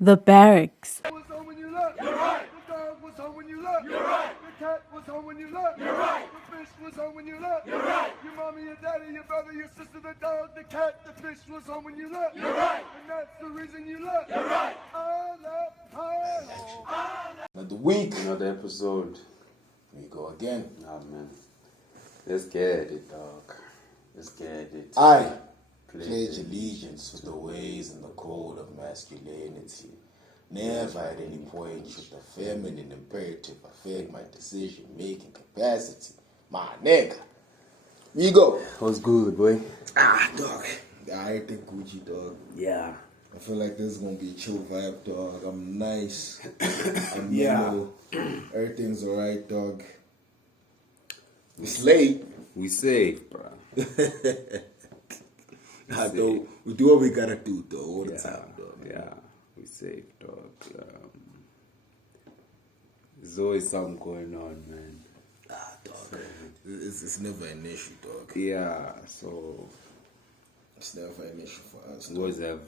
The Barracks. Was home when you left. You're right. The dog was home when you left. You're right. The cat was home when you left. You're right. The fish was home when you left. You're right. Your mommy, your daddy, your brother, your sister, the dog, the cat, the fish was home when you left. You're right. And that's the reason you left. You're right. I left home. Another week. Another episode. We go again. Ah, man. Let's get it, dog. Let's get it. I pledge allegiance to the ways and the code of masculinity. Never at any point should the feminine imperative affect my decision-making capacity. My nigga. We go. What's good, boy? Dog. I think Gucci, dog. Yeah. I feel like this is going to be a chill vibe, dog. I'm nice. I'm Yeah. mellow. Everything's alright, dog. It's late. We safe, bro. We do what we gotta do, though, all the Yeah. time, dog. Yeah. We safe, dog. There's always something going on, man. Dog. It's never an issue, dog. Yeah, so It's never an issue for us. we always have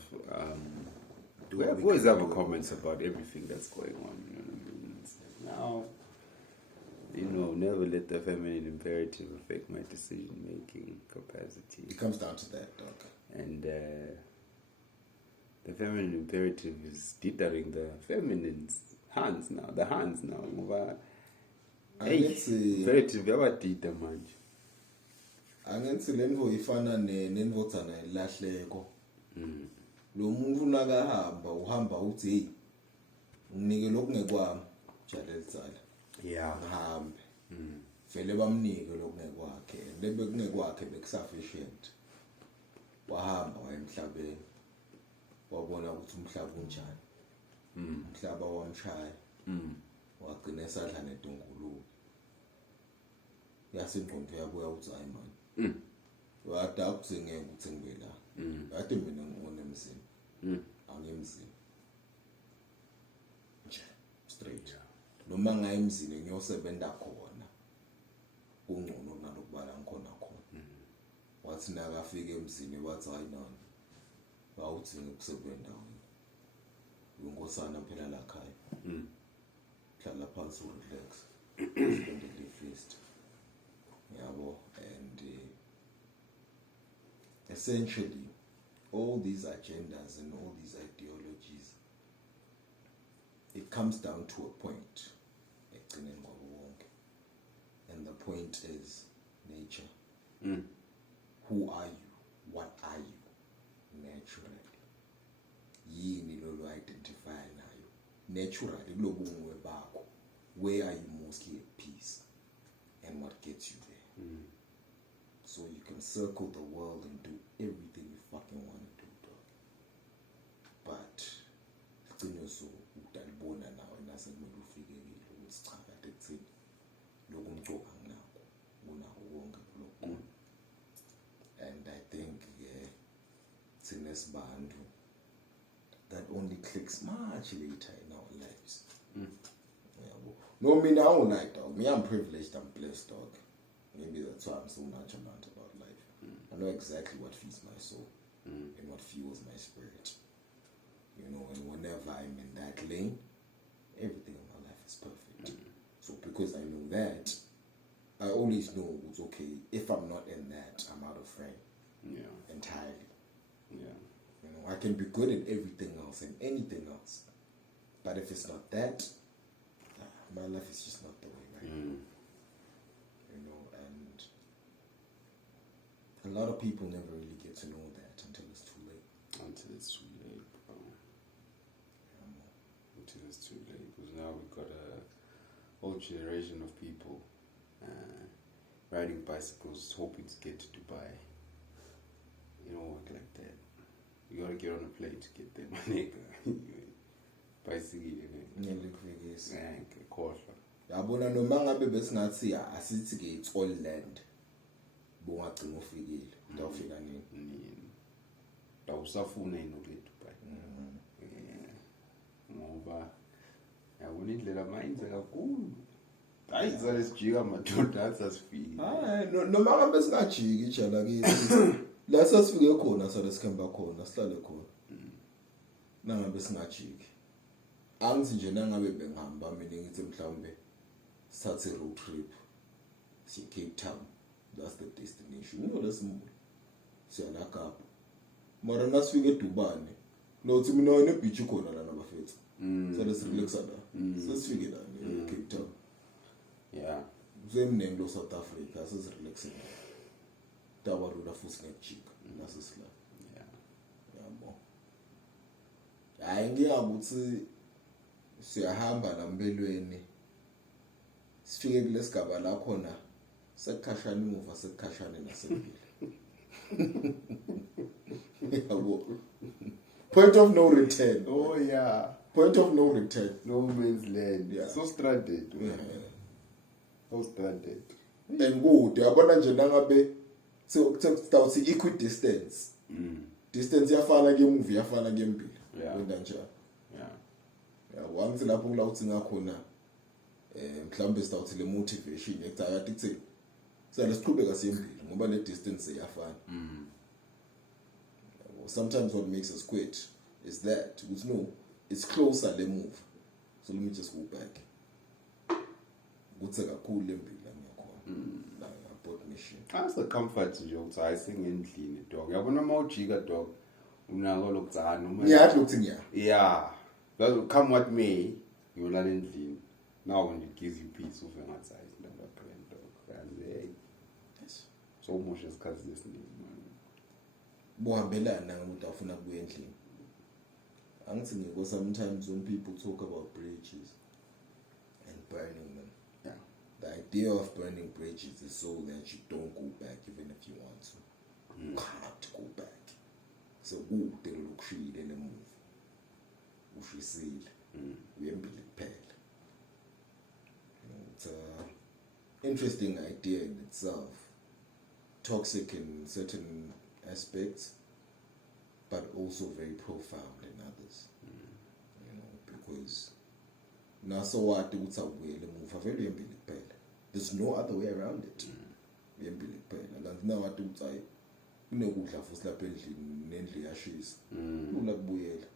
Do we what we always can have a do. comments about everything that's going on, you know what I mean? Now, never let the feminine imperative affect my decision making capacity. It comes down to that, dog. And the feminine imperative is dithering the feminine's hands now. The hands now. Ngoba, hey, Angithi imperative yabadida manje. angithi lenvo ifana nenvothana ilahleko. Lo muntu nakahamba uhamba uthi hey unike lokungekwami jalezala. Yeah. Ngihambe. Vele bamnike lokungekwakhe. Lebekungekwakhe bekusufficient. Wahamba waya emhlabeni. Wabona ukuthi umhlaba unjani. Umhlaba wamshaya. Wagcina esadla nedungululo. Yasengqondo yabuya uthi hayi man. Wada ukuzengeke ukuthi ngibe la. Yathi mina ngibona emzini. Angiyemzini. Nje straight. Noma ngayemzini ngiyosebenza khona. Ungcono nalokubala ngikhona khona. Wathi nakafika emzini wathi hayi nani. Awuthi ngikusebenza wena. Unkosana phela la khaya. Hlala phansi urelax. Spend the feast. Yabo, and essentially all these agendas and all these ideologies, it comes down to a point. And the point is nature. Who are you? What are you? Naturally. Yini lolo identify nayo. Naturally, lobungwe bakho. Where are you mostly at peace? And what gets you there? So you can circle the world and do everything you fucking want to do, dog. But qiniso utalibona nawe nasemele ufikekile ukuthi cha kade kuthini lokumcoka nginakho unakho konke lokho. And I think thina sibantu that only clicks much later in our lives. No, me now night, dog. Me, I'm privileged, I'm blessed, dog. Maybe that's why I'm so nonchalant about life. I know exactly what feeds my soul and what fuels my spirit. And whenever I'm in that lane, everything in my life is perfect. So because I know that, I always know it's okay. If I'm not in that, I'm out of frame. Yeah. Entirely. Yeah. I can be good at everything else and anything else. But if it's not that, my life is just not the way right now. And a lot of people never really get to know that until it's too late. Until it's too late, bro. Until it's too late. Because now we've got a whole generation of people riding bicycles hoping to get to Dubai. It don't work like that. You gotta get on a plane to get there, my nigga. Bicycle, khohlwa. Yabona noma ngabe besingathi asithi ke it's all land. Bongagcina ufikile. Utawufika nini? Awusafuna yini ukuya eDubai. Ngoba yabona indlela mayinze kakhulu. Hayi izale sijika madoda asasifika. Hayi noma ngabe singajiki ijala kithi. La sasifike khona sale sikhamba khona sihlale khona. Nangabe singajiki. angithi nje nangabe bengihamba mina ngithi mhlawumbe sithathe road trip siye Cape Town, that's the destination. Lesimule siya la Kapa mara nasifika eDubane nothi mina ne beach khona la nabafethu so lesirelaxa la sesifike la Cape Town. Yeah. Zemnengi lo South Africa sesirelaxing tabarula futhi ngejika nasisla. Yabo hayi ngiyakuthi siyahamba lambelweni sifike kulesigaba la khona sekukhashana imuva sekukhashana nasempilo. Yabo point of no return. Oh yeah. Point of no return. No man's land. Yeah. So stranded. Yeah. So stranded. And good yabona nje nangabe sewuthi equidistance. Distance yafana ke movie yafana ke empilo. Wenda njalo. Yeah. Wangithi lapho kulawuthi ngakhona mhlawumbe sitawuthi le motivation ekuthathi kuthi siyasiqhubeka siyempilo ngoba le distance iyafana. Sometimes what makes us quit is that because no, it's closer le move. So let me just go back. Kuthe kakhulu empilo ngiyakhona. La ngabot mission. That's a comfort nje ukuthi ayisinge endlini dog. Yabona mawujika dog unako lokutsana uma. Ngiyathi ukuthi ngiya. Yeah. That come what may, you lala endlini. Now when it gives you peace of your outside, never plan dog. And hey. Yes. So much as cause this name. Bohambelana umuntu afuna kuya endlini. Angithi ngiko sometimes when people talk about bridges and burning them. Yeah. The idea of burning bridges is so that you don't go back even if you want to. You can't go back. So kude lokushiyile le move. Ushisile. Uyembili kuphela. It's an interesting idea in itself. Toxic in certain aspects, but also very profound in others. You know, because naso wati ukuthi awuyele emuva vele uyembili kuphela. There's no other way around it. Uyembili kuphela. Kanti nawati ukuthi hayi kunokudla futhi lapha endlini nendlu iyashisa. Lula kubuyela.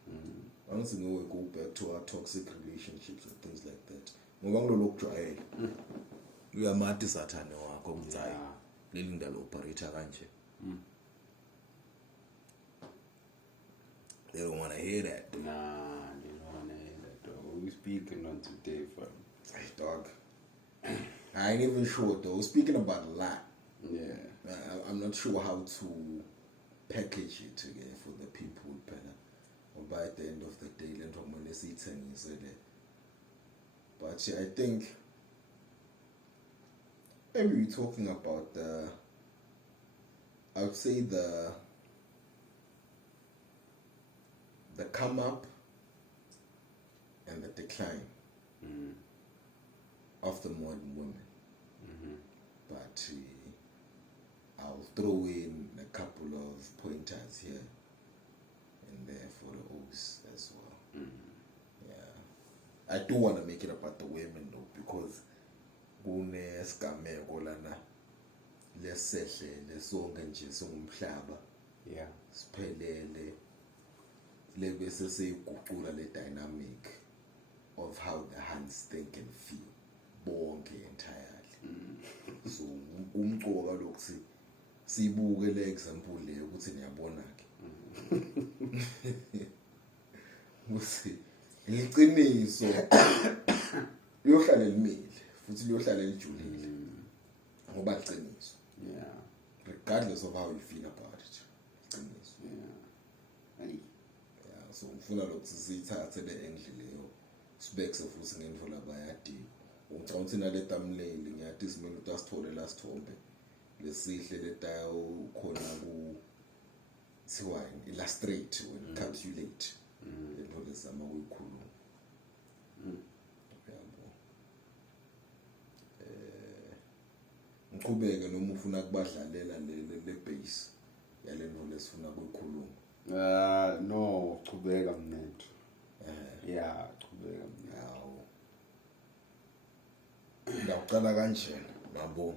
Angithi ngiwe go back to our toxic relationships and things like that. Ngoba ngilolo kujwayela. Uyamati sathane wakho ukuthi hayi leli ndalo operate kanje. They don't want to hear that. Nah, they don't want to hear that dog. We speaking on today, fam. Hey, dog. I ain't even sure though. We're speaking about a lot. Yeah. I'm not sure how to package it again for the people better. Or by the end of the day, let me see 10 years later. But yeah, I think maybe we're talking about I would say the come up and the decline of the modern women. But I'll throw in a couple of pointers here and there for the O's as well. Yeah, I do want to make it about the women though, because kune sgameko lana lesehle sonke nje songumhlaba. Yeah. Siphelele lebese seyiguqula le dynamic of how the hands think and feel bonke entirely. So umcoka lokuthi sibuke le example le ukuthi niyabona ke ukuthi iqiniso liyohlala limile futhi liyohlala lijulile ngoba iqiniso. Yeah. Regardless of how you feel about it. Iqiniso. Yeah. Hey. Yeah, so ngifuna lokuthi sithathe le angle leyo sibekse futhi ngendlela bayadinga. Ngicabanga ukuthi nale thumbnail ngiyathi simele ukuthi asithole la sithombe lesihle letayo khona ku thiwa illustrate when calculate into lesama ukuyikhuluma. Ngiqhubeke noma ufuna kubadlalela le base yale nto lesifuna ukuyikhuluma. No, chubeka mnethu. Yeah, chubeka mnethu. Ngiyaqala kanjena yabo.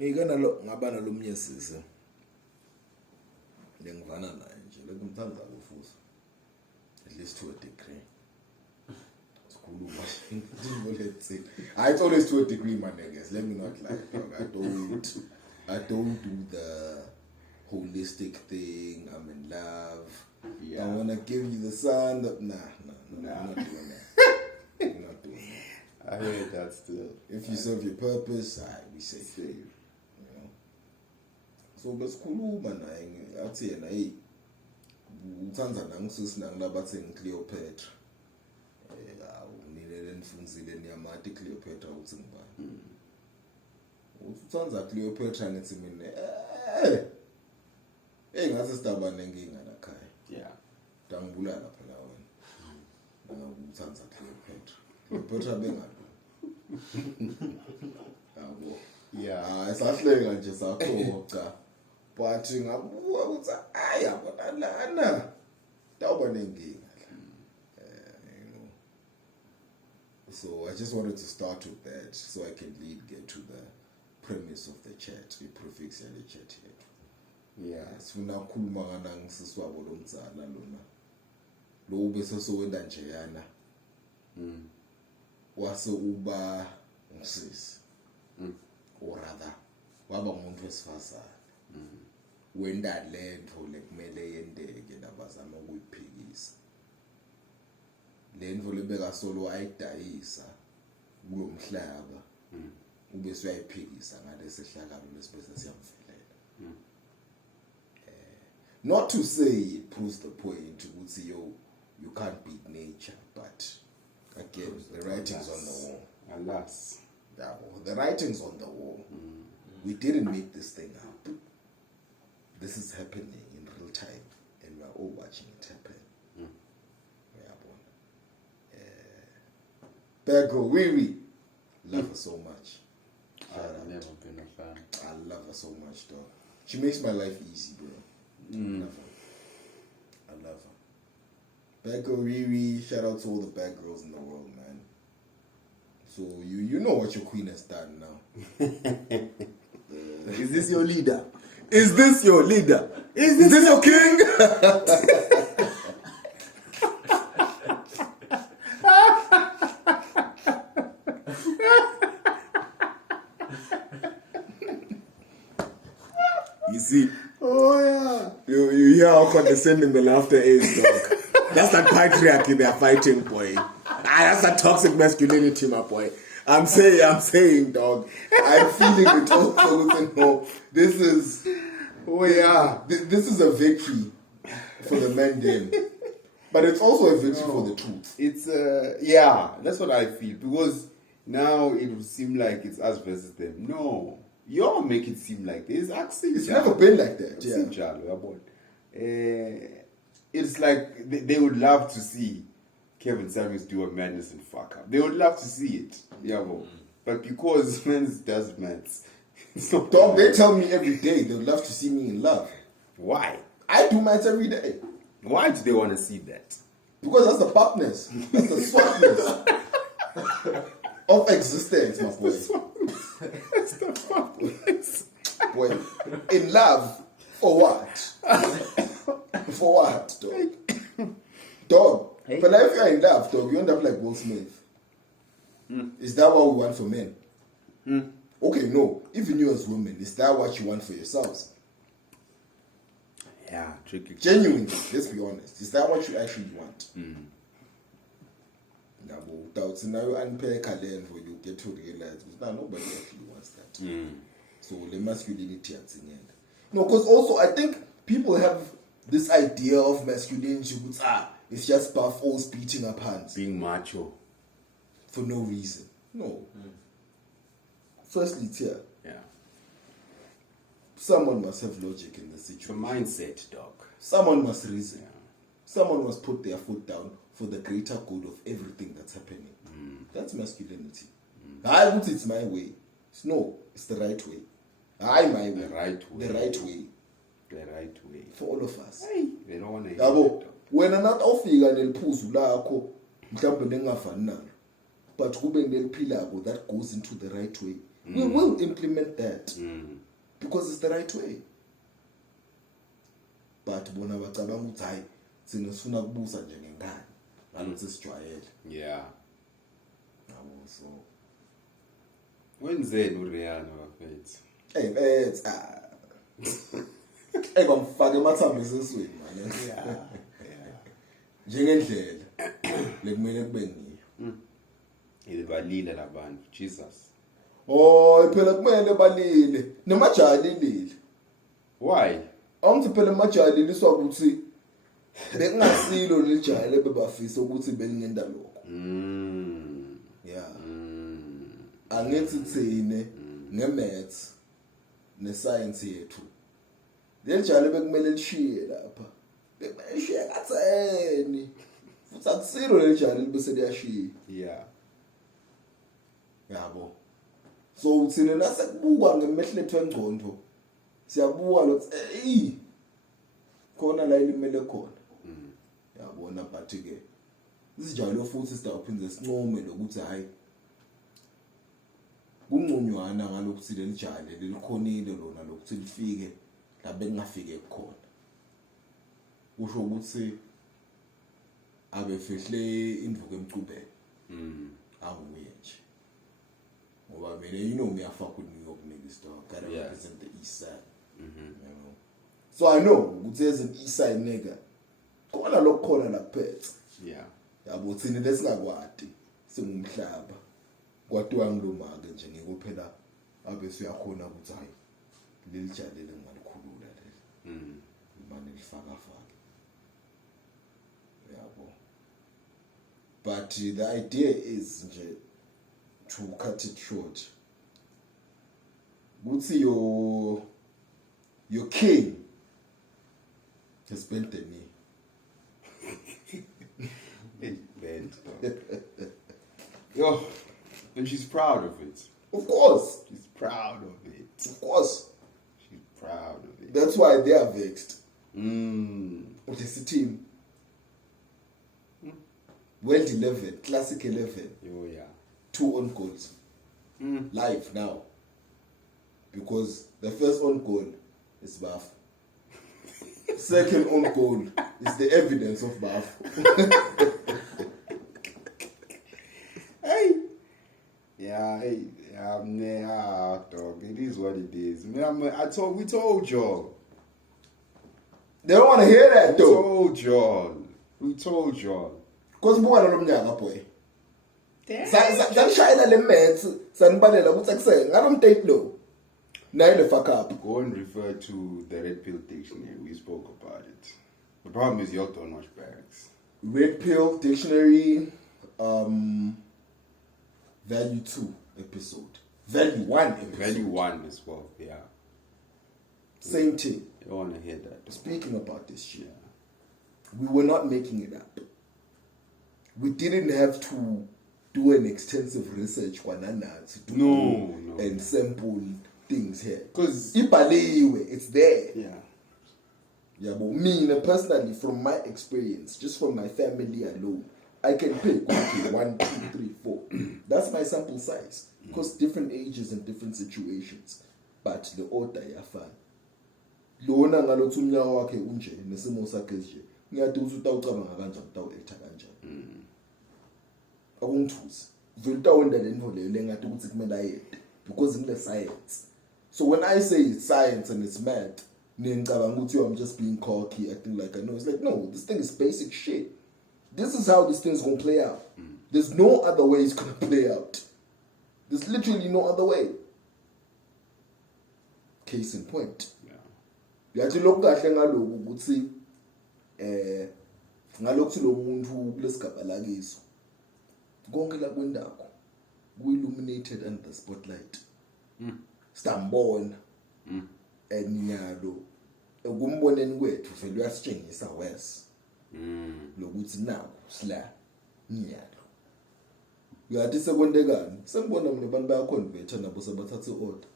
Ngike nalo ngaba nalomnye sisi. Ngivana naye nje ngimthanda kufuthi. At least to a degree. Let's say. It's always to a degree, my niggas. Let me not lie. I don't do the holistic thing. I'm in love. Yeah. I wanna give you the sun. Nah. I'm not doing that. I'm not doing that. I heard that still. If you serve your purpose, we say safe. You know. So but cool, man. I'd say hey. Utanza nangsus nanglabatheng Cleopatra. Ngifunzile niyamati Cleopatra uthi ngibani. Utanza Cleopatra ngithi mina ngathi sidaba nenkinga lakhaya. Yeah. Dangibulala phela wena. Utanza Cleopatra. Cleopatra bengalo. Yabo. Yeah. Esahleka nje sakhoca. But ngabuka ukuthi yabona lana. Tawuba nenkinga. So I just wanted to start with that so I can get to the premise of the chat, the prefix and the chat yet. Yeah. Sifuna ukukhuluma ngana ngisiswabo lomzala lona. Lo bese so wenda njeyana. Wase uba ngusisi. Or rather, waba umuntu wesifazana. Wenda lento lekumele yendeke labazama ukuyiphikisa. Lento lebeka solo ayidayisa kulomhlaba ube uyayiphikisa ngalesi hlakalo lesibese siyamvelela. Not to say it proves the point ukuthi you can't beat nature, but again the writing's on the wall. Alas. The writing's on the wall. We didn't make this thing up. This is happening in real time and we're all watching it happen. Bad girl, Riri. Love her so much. I've never been a fan. I love her so much, dog. She makes my life easy, bro. I love her. Bad girl, Riri. Shout out to all the bad girls in the world, man. So you know what your queen has done now. Is this your leader? Is this your leader? Is this your king? You see? Oh yeah. You hear how condescending the laughter is, dog. That's that patriarchy they're fighting, boy. That's that toxic masculinity, my boy. I'm saying, dog. I'm feeling it also. No, this is, this is a victory for the men game, but it's also a victory for the truth. It's that's what I feel, because now it will seem like it's us versus them. No, y'all make it seem like this. It's never been like that. It's like they would love to see Kevin Samuels do a madness and fuck up. They would love to see it. But because men's does maths, it's not dog, they tell me every day they would love to see me in love. Why? I do maths every day. Why do they want to see that? Because that's the popness. That's the sweetness of existence, my boy. That's the popness. Boy, in love, for what? For what, dog? Dog. Hey. But if you're in love, dog, you end up like Will Smith. Is that what we want for men? Okay, no. Even you as women, is that what you want for yourselves? Yeah, tricky. Genuinely, let's be honest. Is that what you actually want? Now you unpack a land where you get to realize that nobody actually wants that. So the masculinity at the end. No, because also I think people have this idea of masculinity, which it's just buff alls beating up hands. Being macho. For no reason. No. Firstly, it's here. Yeah. Someone must have logic in the situation. It's a mindset, dog. Someone must reason. Yeah. Someone must put their foot down for the greater good of everything that's happening. That's masculinity. I would say it's my way. No, it's the right way. My way. The right way. The right way. The right way. For all of us. Hey, they don't want to hear that. When not ofika neliphuzu lakho mhlawumbe nengafani nalo, but kube neliphilako that goes into the right way. We will implement that because it's the right way. but bona bacabanga ukuthi hayi sina sifuna kubusa nje ngengane ngalokuthi sijwayele. Yeah. Yabo so wenzeni uRihanna bafethu? It's bamfaka emathambeni esesweni manje. Yeah. Njengendlela lekumele kube ngiyo. Ibalile labantu Jesus. Oh phela kumele balile nemajali lile. Why? Awuthi phela emajali liswa ukuthi bekungasilo lijali bebafisa ukuthi belingenda lokho. Yeah. Angithi thine ngemaths nescience yethu. Lelijali bekumele lishiye lapha. Bekushiya katseni. Futhi akusilo lelijali bese liyashiya. Yeah. Yabo. So uthina nasekubuka ngemehletho engcondo. Siyabuka lokuthi khona la ilimele khona. Yabona but ke isijalo futhi sidawuphinde sincome lokuthi hayi kungcunywana ngalokuthi lelijale lelikhonile lona lokuthi lifike la bengafike khona. Usho ukuthi abefihle indvuku emcubeni. Awuye nje. Ngoba mina ngiyafaka New York niggas dog. Gotta represent the east side. You know? So I know ukuthi as an east side nigga khona lokukhona la kuphethe. Yeah. Yabo thina lesingakwadi singumhlaba. Kwatiwa ngilomake nje ngikuphela abe siyakhona ukuthi hayi leli jali lengalikhulula leli. Imani lifaka faka. Yabo. But the idea is nje to cut it short. Ukuthi your king has bent the knee. Bent. Yo, and she's proud of it. Of course. She's proud of it. Of course. She's proud of it. That's why they are vexed. What is the team? World 11, Classic 11. Oh yeah. 2 own goals. Live now. Because the first own goal is Baf. Second own goal is the evidence of Baf. Hey. Yeah, dog. It is what it is. We told y'all. They don't want to hear that though. We told y'all. Because buka lo mnyaka boy. Sanishayela le maths sanibalela ukuthi akusenge ngalomdate lo. Nayo le fuck up. Go and refer to the Red Pill Dictionary. We spoke about it. The problem is y'all don't watch Barracks. Red Pill Dictionary, Value 2 episode. Value 1 episode. Value 1 as well, yeah. Same thing. You don't want to hear that. Speaking about this shit, we were not making it up. We didn't have to do an extensive research to do and sample things here. Because it's there. Yeah. Yeah, but me personally, from my experience, just from my family alone, I can pick 1, 2, 3, 4. That's my sample size. Because different ages and different situations. But the order is fine. Lona ngalothi umnyawo wakhe unje nesimo sakhe nje. Ngiyade ukuthi utawucabanga kanjani utawuletha kanjani. Akungithusi. Vele utawenda lento leyo lengathi ukuthi kumele ayede because ngile science. So when I say it's science and it's math, ngicabanga ukuthi I'm just being cocky acting like I know. It's like no, this thing is basic shit. This is how this thing's gonna play out. There's no other way it's gonna play out. There's literally no other way. Case in point. Yathi lokhu kahle ngalokho ukuthi ngalokho lo muntu kulesigaba lakiso konke la kwendako ku-illuminated under the spotlight. Sitambona enyalo ekumboneni kwethu vele uyasitshengisa wes lokuthi naku sila nyalo yathi sekwendekani sengibona mina abantu bayaconvert nabo sebathatha i-order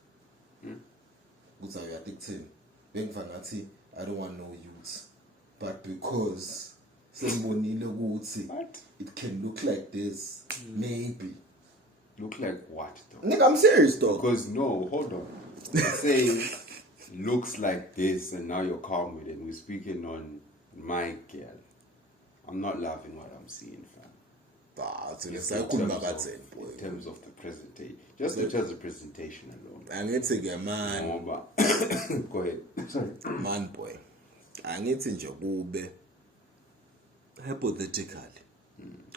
ukuthi ayathi kuthini bengifa ngathi I don't want no youths but because sengibonile ukuthi it can look like this maybe look like what though? Nigga, I'm serious though. Because no, hold on. looks like this and now you're calm with it. We're speaking on my girl. I'm not loving what I'm seeing, fam. But In it's terms like in terms of the presentation, just in terms of presentation alone. angithi-ke man No, but go ahead. Sorry. man boy angithi nje kube hypothetically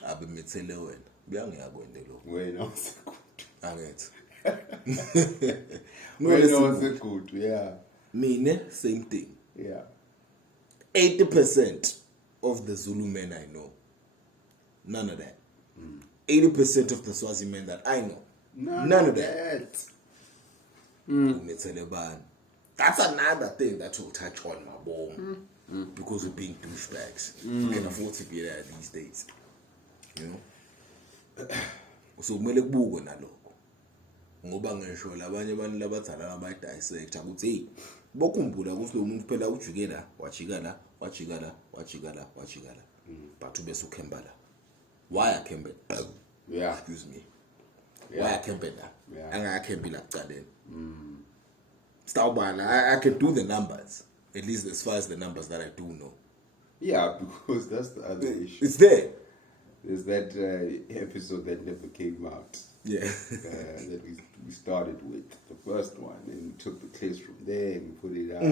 abemithele wena kuyangiyakwende lokho Wena wasekude. angithi Wena wasekude, yeah. Mine same thing. Yeah. 80% of the Zulu men I know, none of that. 80% of the Swazi men that I know, none of that. That's another thing that will touch on my bone because we're being douchebags. You can afford to be there these days. You know? So kumele kubukwe nalokho. Ngoba ngisho labanye abantu labadala abayidissect ukuthi hey bokhumbula ukuthi lo muntu phela ujikela wajikala but ubese ukhemba la. Why akhembe? Yeah. Excuse me. Yeah. Why akhembe la? Yeah. Angakhembi la kuqaleni. Stawbana, I can do the numbers. At least as far as the numbers that I do know. Yeah, because that's the other issue. It's there. There's that episode that never came out. Yeah. That we started with, the first one, and we took the clips from there and we put it out,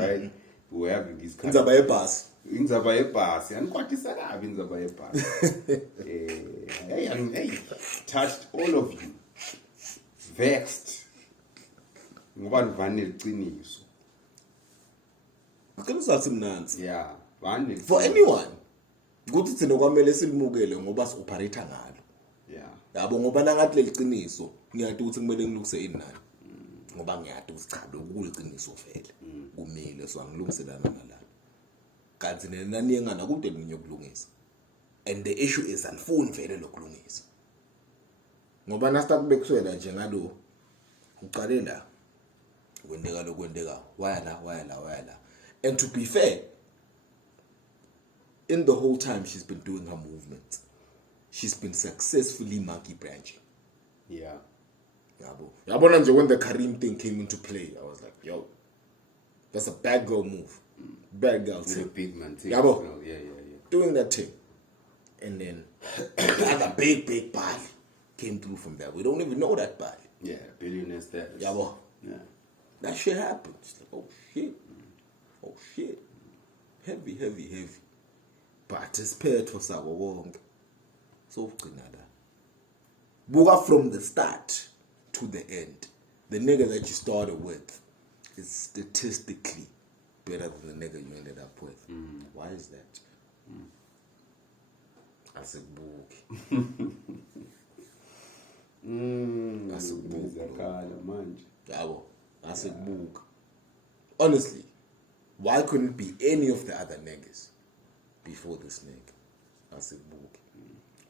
right? We were having these kind Indzaba yebhasi. Indzaba yebhasi. And what is that? Indzaba yebhasi. Hey, touched all of you. Vexed. Ngoba nivane liqiniso. Kuqinisathi mnanzi. Yeah, vane. For anyone. Ukuthi thina kwamele silimukele ngoba si-operate ngalo. Yeah. Yabo ngoba nangathi leliqiniso ngiyade ukuthi kumele ngilungise inani. Ngoba ngiyade ukuthi cha lokuliqiniso vele. Kumele so angilungiselana nalana. Kanti nenani yengana kude ngiyokulungisa. And the issue is anifuni vele lokulungisa. Ngoba nasta kubekuswela nje ngalo uqale la kwendeka waya la. And to be fair, in the whole time she's been doing her movements, she's been successfully monkey branching. Yeah. Yabona nje when the Karim thing came into play, I was like, yo, that's a bad girl move. Bad girl With a thing. big man thing. Yabo. Yeah. Doing that thing. And then another big body came through from that. We don't even know that body. Yeah, billionaire status. Yabo. Yeah. That shit happened. It's like, oh shit. Heavy. But it's paired for Sabo Wong. So Buga from the start to the end. The nigga that you started with is statistically better than the nigga you ended up with. Why is that? As a book. As a book. As a book. Honestly, why couldn't it be any of the other niggas before this nigga? As a book.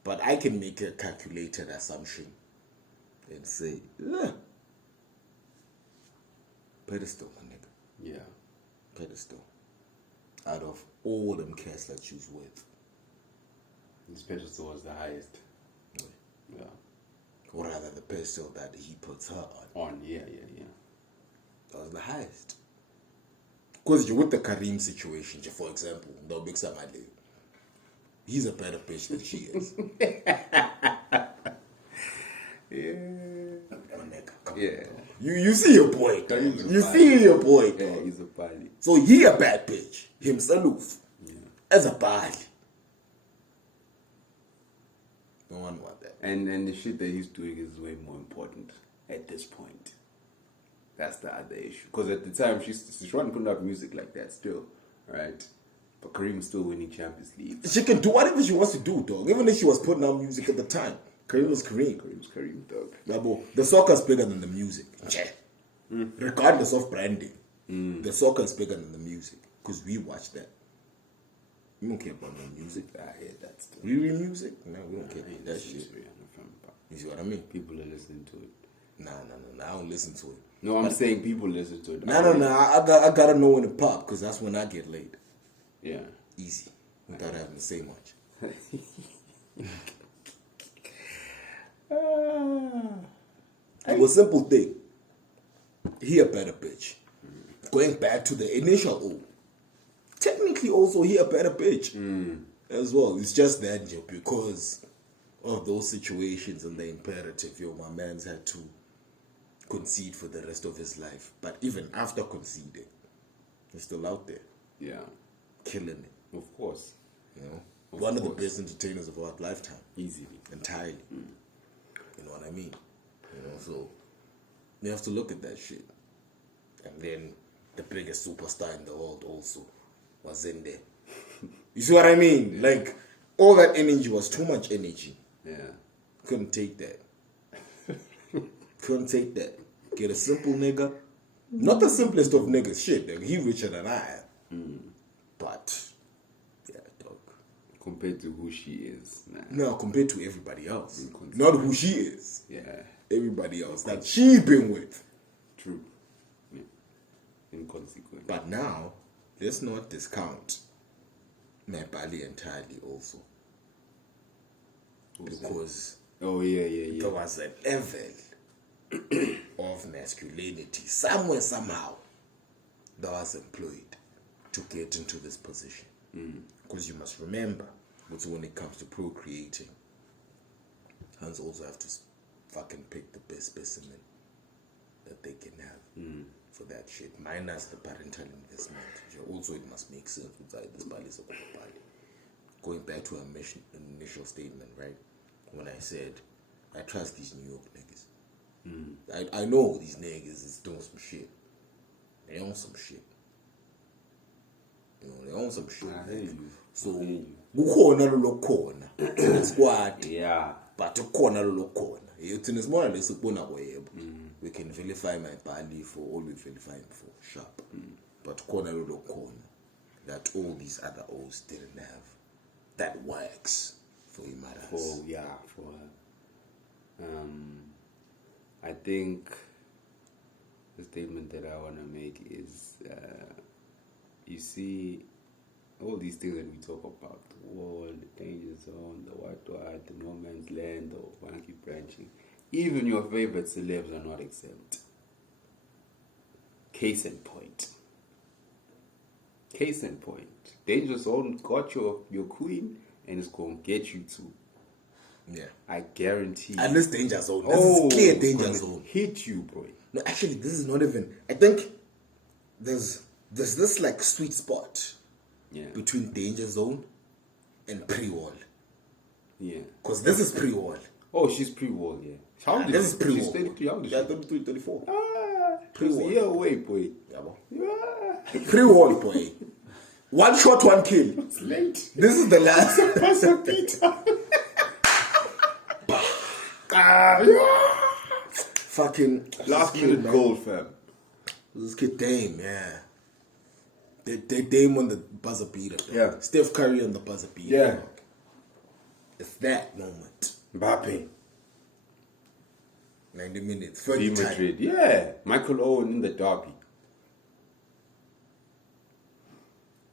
But I can make a calculated assumption and say, pedestal, my nigga. Yeah. Pedestal. Out of all them cats that you was with. This pedestal was the highest. Yeah. Or rather the pedestal that he puts her on. Yeah. That was the highest. Because you're with the Karim situation, for example, the big Samadi. He's a better bitch than she is. Yeah. You see your point. You see your point. Yeah, he's a body. So he a bad bitch. Himself. Yeah. As a body. No one want that. And the shit that he's doing is way more important at this point. That's the other issue. Because at the time, she's trying to put out music like that still, right? But Karim's still winning Champions League. She can do whatever she wants to do, dog. Even if she was putting out music at the time. Karim was Karim. Karim's Karim, dog. Yabo, the soccer is bigger than the music. Regardless of branding. The soccer is bigger than the music. Because we watch that. We don't care about no music. I hear that still. We read music? No, we don't care about that shit. You see what I mean? People are listening to it. Nah, I don't listen to it. No, I'm saying people listen to it. No, I gotta know when to pop, because that's when I get laid. Yeah. Easy. Without having to say much. It was a simple thing. He a better bitch. going back to the initial O, technically also he a better bitch as well. It's just that because of those situations and the imperative, my man's had to concede for the rest of his life. But even after conceding, he's still out there. Yeah. Killing it. Of course. One of the best entertainers of our lifetime. Easily. Entirely. You know what I mean? So you have to look at that shit. And then the biggest superstar in the world also was in there. You see what I mean? Like, all that energy was too much energy. Yeah. Couldn't take that. Couldn't take that. Get a simple nigga. Not the simplest of niggas. Shit, nigga. He richer than I am. But, yeah, dog. Compared to who she is, man. No, compared to everybody else. Not who she is. Yeah. Everybody else that she been with. True. Yeah. Inconsequent. But now, let's not discount Bali entirely also. Because there was a level of masculinity somewhere, somehow, that was employed to get into this position. Because you must remember, when it comes to procreating, hands also have to fucking pick the best specimen that they can have for that shit, minus the parental investment. Also, it must make sense with this Bali. Going back to our initial statement, right? When I said, I trust these New York niggas. I know these niggas is doing some shit. They own some shit. They own some shit. I hear you. So, kukhona lolo khona. Squad. Yeah. But kukhona lolo khona. It's more or less we can vilify my Bali for all we vilify him for. Sharp. But kukhona lolo khona that all these other O's didn't have. That works for Imaras. For I think the statement that I want to make is, you see, all these things that we talk about, the war, the danger zone, the what, the no man's land, the monkey branching, even your favorite celebs are not exempt. Case in point. Danger zone got your queen and it's going to get you too. Yeah. I guarantee. And this danger zone. This is clear danger zone. Hit you, boy. No, actually, this is not even. I think there's this like sweet spot between danger zone and pre-wall. Yeah. Because this is pre-wall. Oh, she's pre-wall, yeah. How old this is pre-wall. She's 33, how old is she? 33, 34. Pre-wall. A year away, boy. Yeah. Pre-wall, boy. One shot, one kill. It's late. This is the last. Fucking last minute goal, fam. This kid Dame, yeah. They Dame on the buzzer beater. Yeah. Steph Curry on the buzzer beater. Yeah. It's that moment. Mbappe. 90 minutes. Real Madrid. Yeah. Michael Owen in the derby.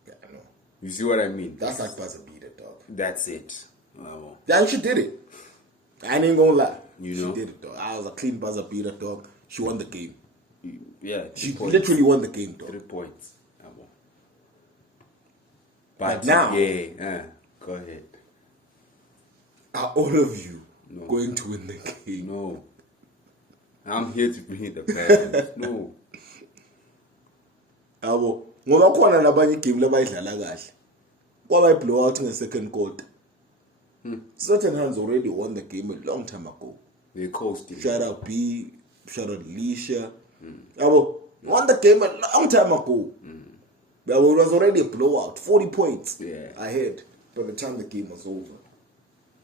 Yeah, I know. You see what I mean? That's like buzzer beater, dog. That's it. Wow. Yeah, she did it. I ain't gonna lie. You know? She did it, dog. I was a clean buzzer beater, dog. She won the game. Yeah. She literally won the game, dog. 3 points. But now, go ahead. Are all of you going to win the game? No. I'm here to bring the parents. No. Abo, ngoba khona labanye game labayidlala kahle. Kwaba blow out in the second quarter. Certain hands already won the game a long time ago. They coasted. Shout out B, shout out Alicia. Abo, won the game a long time ago. But it was already a blowout, 40 points ahead by the time the game was over.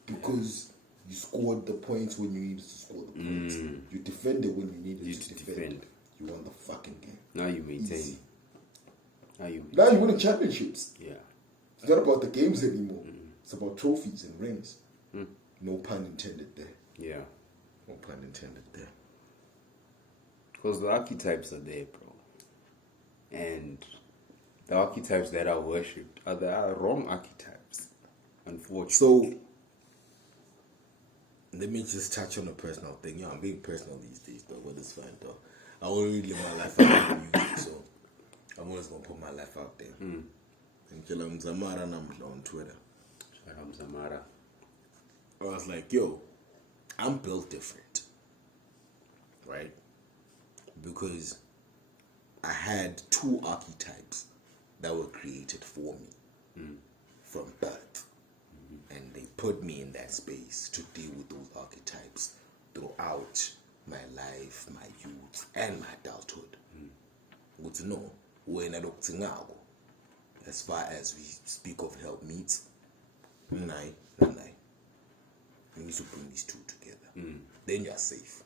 Because you scored the points when you needed to score the points. You defended when you needed to defend. You won the fucking game. Now you maintain. Easy. Now you win championships. Yeah. It's not about the games anymore. It's about trophies and rings. No pun intended there. Yeah. No pun intended there. Because the archetypes are there, bro. And the archetypes that are worshipped are the wrong archetypes, unfortunately. So, let me just touch on a personal thing. Yeah, I'm being personal these days, but it's fine, though. I want to really live my life around music, so I'm always gonna put my life out there. Ngitshela umzamara namhla on Twitter. Zamara. I was like, yo, I'm built different, right? Because I had 2 archetypes that were created for me from birth. And they put me in that space to deal with those archetypes throughout my life, my youth, and my adulthood. But no, as far as we speak of help meets, you need to bring these 2 together. Then you're safe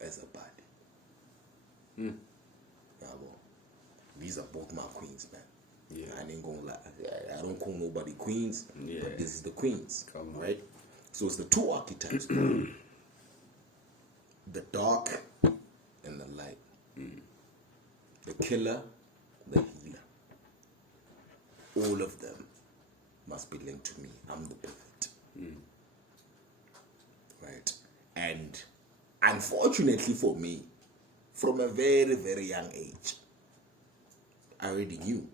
as a body. These are both my queens, man. Yeah. I ain't gonna lie. I don't call nobody queens, but this is the queens, right? So it's the 2 archetypes, the dark and the light, the killer, the healer. All of them must be linked to me. I'm the pivot, right? And unfortunately for me, from a very, very young age, I already knew.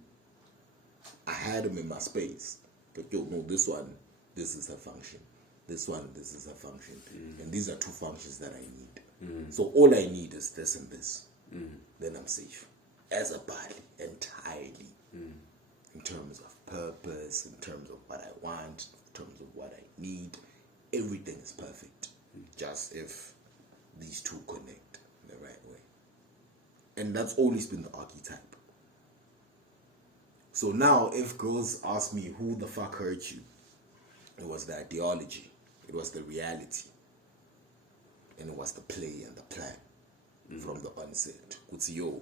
I had them in my space. But yo, no, this is a function. This is a function. And these are 2 functions that I need. So all I need is this and this. Then I'm safe. As a body, entirely. In terms of purpose, in terms of what I want, in terms of what I need. Everything is perfect. Just if these 2 connect in the right way. And that's always been the archetype. So now, if girls ask me who the fuck hurt you, it was the ideology, it was the reality, and it was the play and the plan from the onset. It's yo,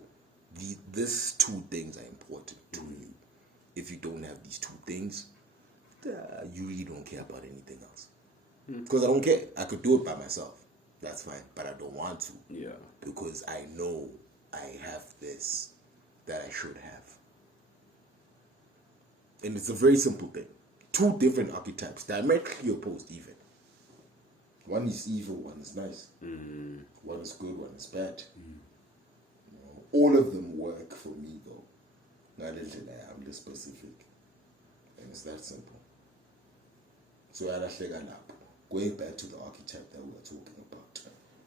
these 2 things are important to you. If you don't have these 2 things, you really don't care about anything else. Because I don't care. I could do it by myself. That's fine. But I don't want to. Yeah. Because I know I have this that I should have. And it's a very simple thing. 2 different archetypes, diametrically opposed even. One is evil, one is nice. One is good, one is bad. You know, all of them work for me though. Not until I'm this specific. And it's that simple. So going back to the archetype that we were talking about.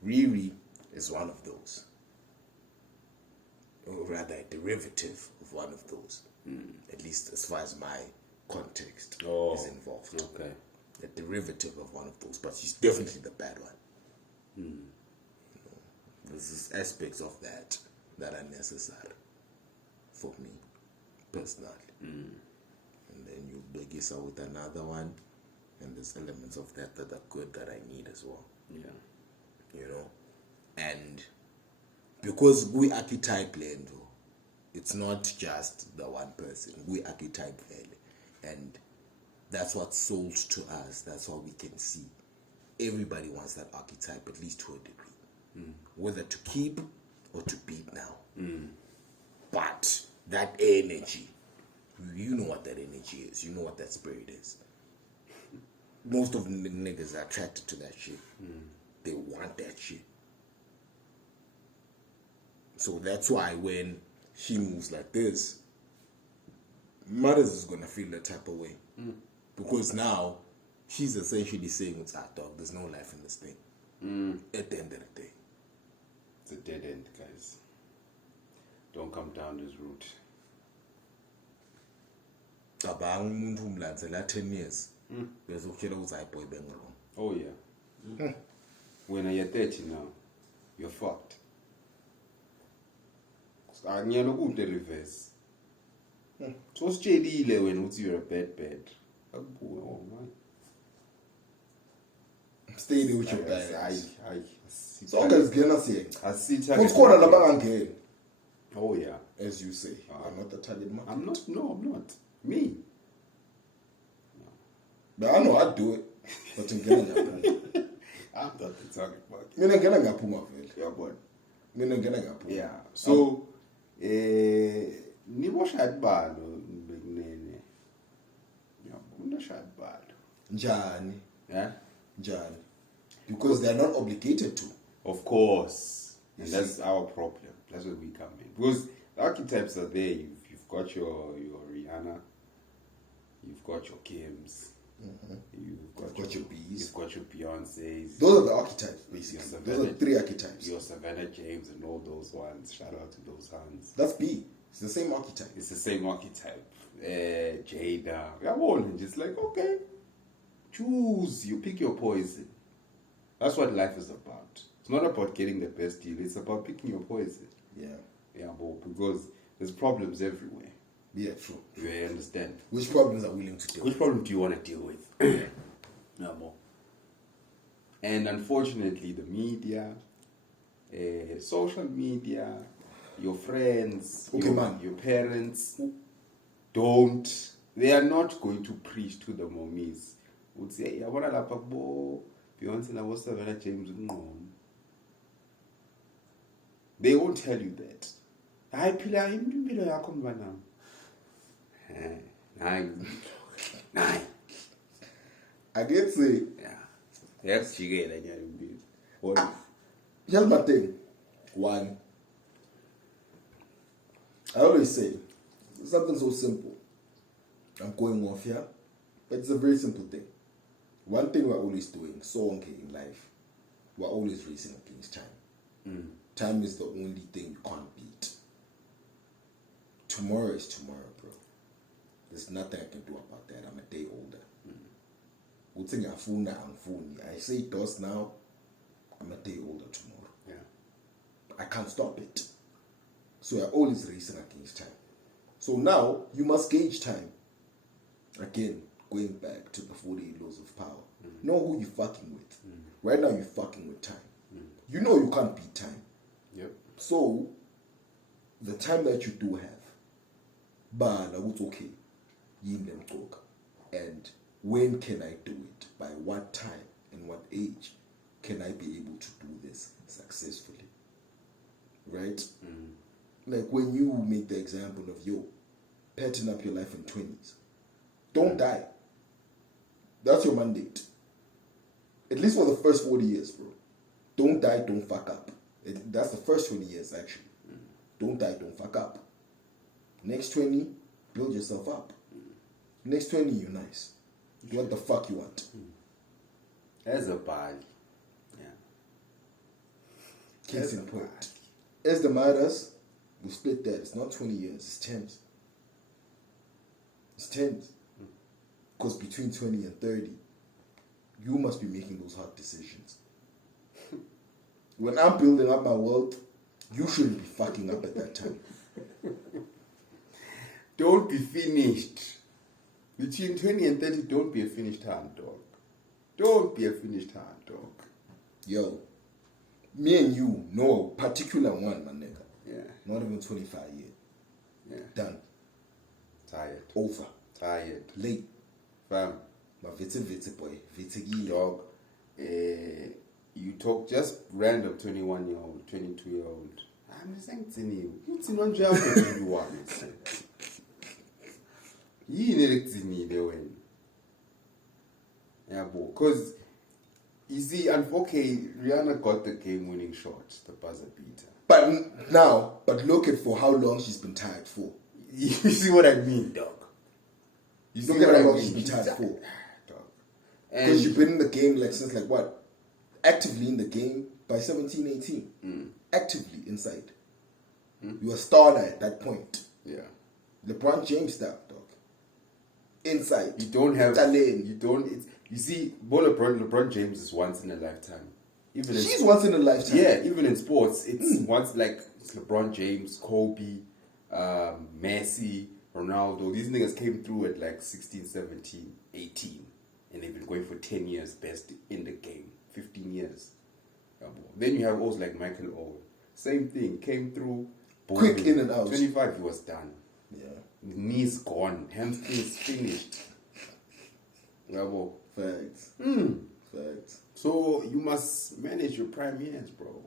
Riri is one of those. Or rather a derivative of one of those. At least as far as my context is involved. Okay. A derivative of one of those, but she's definitely the bad one. You know, there's aspects of that are necessary for me, personally. And then you begin with another one, and there's elements of that are good that I need as well. Yeah. You know? And because we archetype Lendo, it's not just the one person. We archetype value. And that's what's sold to us. That's what we can see. Everybody wants that archetype, at least to a degree. Whether to keep or to beat now. But that energy, you know what that energy is. You know what that spirit is. Most of the niggas are attracted to that shit. They want that shit. So that's why when she moves like this, Mothers is gonna feel that type of way. Because now she's essentially saying, "It's our dog, there's no life in this thing." At the end of the day. It's a dead end, guys. Don't come down this route. Cabanga umuntu umlandzela 10 years. Bese ukutshela ukuthi hayi boy bengirong. Oh yeah. When you're 30 now, you're fucked. Angiyalo kude reverse. So sitshelile wena uthi you're a bad. Akubuye oh man. Stay there with your guys. Hayi. Sonke singena siye. Asitha. Futhi khona labangangeni. Oh yeah. As you say, I'm not the target market. I'm not. Me. But I know I do it. But ngena ngapha. I'm not the target market. Mina ngena ngaphuma vele. Yabona. Mina ngena ngaphuma. Yeah. So nibo shadbalo bekunene. Yabona shadbalo. Njani? Yeah? Njani? Because they're not obligated to. Of course. And that's our problem. That's where we come in. Because the archetypes are there, you've got your Rihanna, you've got your Kims, you've got your B's. you've got your Beyonce's. Those are the archetypes, basically. Those are 3 archetypes. Your Savannah James and all those ones. Shout out to those ones. That's B. It's the same archetype. It's the same archetype. Jada. Come on, just like, okay, choose. You pick your poison. That's what life is about. It's not about getting the best deal. It's about picking your poison. Yeah. Yeah, but because there's problems everywhere. Yeah, true. You understand? Which problems are willing to deal Which with? problem do you want to deal with? No more. And unfortunately, the media, social media, your friends, your parents, they are not going to preach to the mommies. Would say, I want to lap up Beyonce and Savannah James. They won't tell you that. I pila impilo yakho mbanami. Nine. I did say, Yes, she get it. here's my thing. 1, I always say, something so simple. I'm going off here, but it's a very simple thing. One thing we're always doing, so okay in life, we're always racing against time. Time is the only thing you can't beat. Tomorrow is tomorrow, bro. There's nothing I can do about that. I'm a day older. I say it does now, I'm a day older tomorrow. Yeah. I can't stop it. So we're always racing against time. So now you must gauge time. Again, going back to the 48 laws of power. Know who you're fucking with. Right now you're fucking with time. You know you can't beat time. Yep. So the time that you do have, but it's okay. And when can I do it? By what time and what age can I be able to do this successfully? Right? Like when you make the example of pattern up your life in 20s. Don't die. That's your mandate. At least for the first 40 years, bro. Don't die, don't fuck up. That's the first 20 years, actually. Don't die, don't fuck up. Next 20, build yourself up. Next 20, you're nice. Do what the fuck you want. As a body. Yeah. Case in point. As the matters, we split that. It's not 20 years, it's 10. It's 10. Because between 20 and 30, you must be making those hard decisions. When I'm building up my wealth, you shouldn't be fucking up at that time. Don't be finished. Between 20 and 30, don't be a finished hand dog. Don't be a finished hand dog. Yo, me and you know a particular one, my nigga. Yeah. Not even 25 years. Yeah. Done. Tired. Over. Tired. Late. Fam. But vitsy boy. Vitsy dog. You talk just random 21-year-old, 22-year-old. I'm just saying to you. It's not just 21. Yini lekutsinile wena. Yabo, because you see, okay, Rihanna got the game-winning shot, the buzzer beater. But look at for how long she's been tired for. You see what I mean, dog? You see look at what how I long mean? she's been tired for. Dog. Because you've been in the game since what? Actively in the game by 17, 18. Actively inside. You were a starter at that point. Yeah. LeBron James style, dog. Inside. You don't have Talent. You don't. You see, LeBron James is once in a lifetime. She's once in a lifetime. Yeah, even in sports, it's once it's LeBron James, Kobe, Messi, Ronaldo. These niggas came through at like 16, 17, 18, and they've been going for 10 years best in the game, 15 years. Then you have also like Michael Owen. Same thing, came through. Quick in and out. 25, he was done. Yeah. Knees gone, hamstrings finished. Facts. Facts. So you must manage your prime years, bro,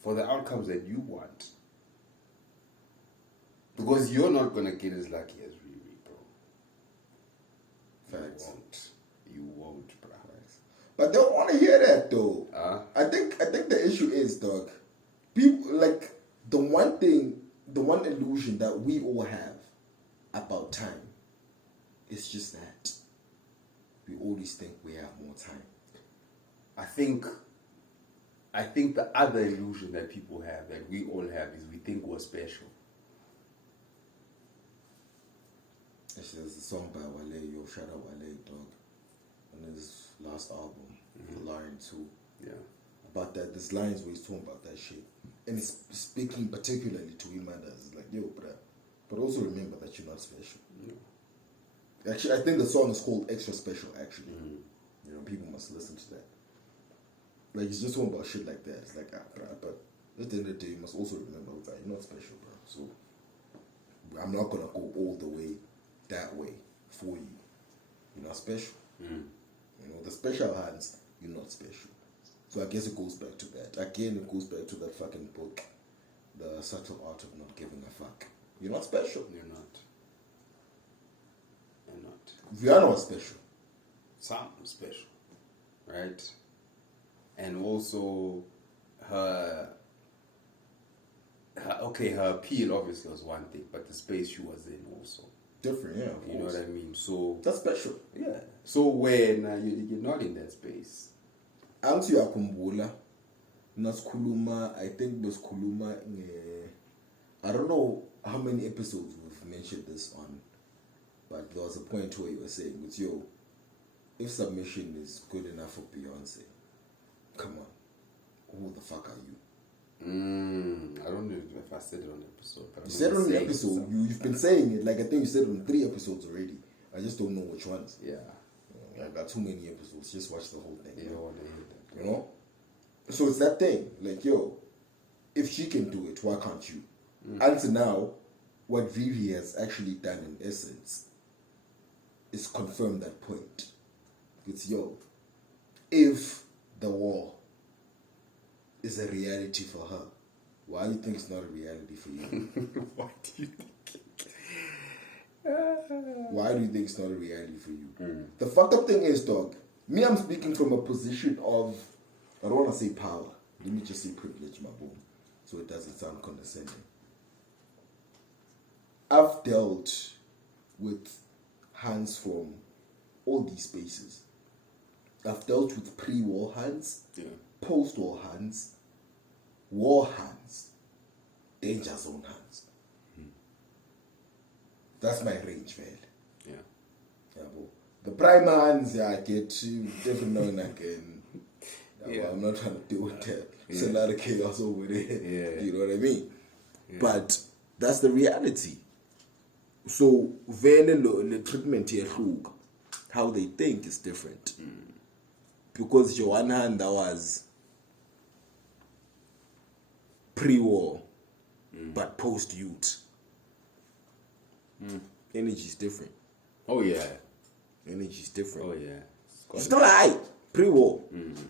for the outcomes that you want. Because you're not gonna get as lucky as Riri, bro. Facts. You won't, bro. But they don't want to hear that though. Uh-huh. I think the issue is, dog, people like the one illusion that we all have time. It's just that we always think we have more time. I think the other illusion that people have, that we all have, is we think we're special. Actually, there's a song by Wale, yo, shout out Wale, dog, on his last album, The Lion 2. Yeah. About that, there's lines where he's talking about that shit. And it's speaking particularly to him and us. It's like, yo, bruh, but also remember that you're not special. Yeah. Actually, I think the song is called Extra Special, actually. You know, people must listen to that. Like, he's just talking about shit like that. It's like, bruh, but at the end of the day, you must also remember that you're not special, bro. So, I'm not gonna go all the way that way for you. You're not special. You know, the special hands, you're not special. So I guess it goes back to that. Again, it goes back to that fucking book, The Subtle Art of Not Giving a Fuck. You're not special. You're not. You're not. We are not special. Some special, right? And also, her appeal obviously was one thing, but the space she was in also. Different, yeah. You know what I mean? So that's special. Yeah. So when you're not in that space. Angithi uyakhumbula nasikhuluma, I think besikhuluma I don't know how many episodes we've mentioned this on, but there was a point where you were saying, with yo, if submission is good enough for Beyonce, come on, who the fuck are you? I don't know if I said it on the episode. But you said it on the episode. You've been saying it. Like, I think you said it on 3 episodes already. I just don't know which ones. Yeah. I got too many episodes. Just watch the whole thing. You don't want to hear that. You know? So it's that thing. Like, yo, if she can do it, why can't you? Until now, what Vivi has actually done in essence is confirm that point. It's, yo, if the war is a reality for her, why do you think it's not a reality for you? Why do you think? Why do you think it's not a reality for you? The fucked up thing is, dog, me, I'm speaking from a position of, I don't want to say power. Let me just say privilege, my boy, so it doesn't sound condescending. I've dealt with hands from all these spaces. I've dealt with pre-war hands, post-war hands, war hands, danger zone hands. That's my range, man. Yeah, bro. The prime hands, I get to every now and again. I'm not trying to deal with that. It's a lot of chaos over there. You know what I mean? But that's the reality. So, the treatment here, how they think is different. Because your one hand, that was pre-war, but post-youth. Energy is different. Oh, yeah. Energy is different. Oh, yeah. It's not high pre-war,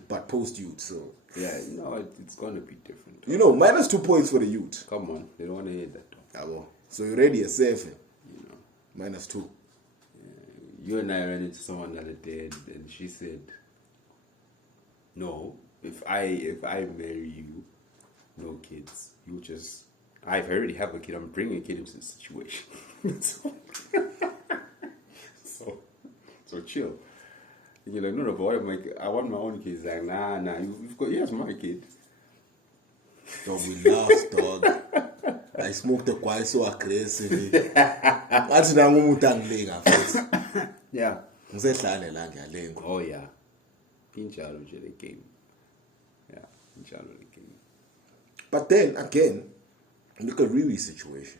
but post-youth. So, yeah, you know, it's going to be different. You know, -2 points for the youth. Come on, they don't want to hear that. So you're already a 7. You know. -2. You and I ran into someone the other day, and she said, "No, if I marry you, no kids. You just, I already have a kid. I'm bringing a kid into the situation." so chill. And you're like, no, but what am I want my own kids. Like, nah, you've got, yes, my kid. Dog, we laughed, dog. I smoked a quite so aggressively. That's the moment I'm laying first. Yeah. Oh, yeah. Pinchalo the game. Yeah, pinchalo the game. But then, again, look at Riri's situation.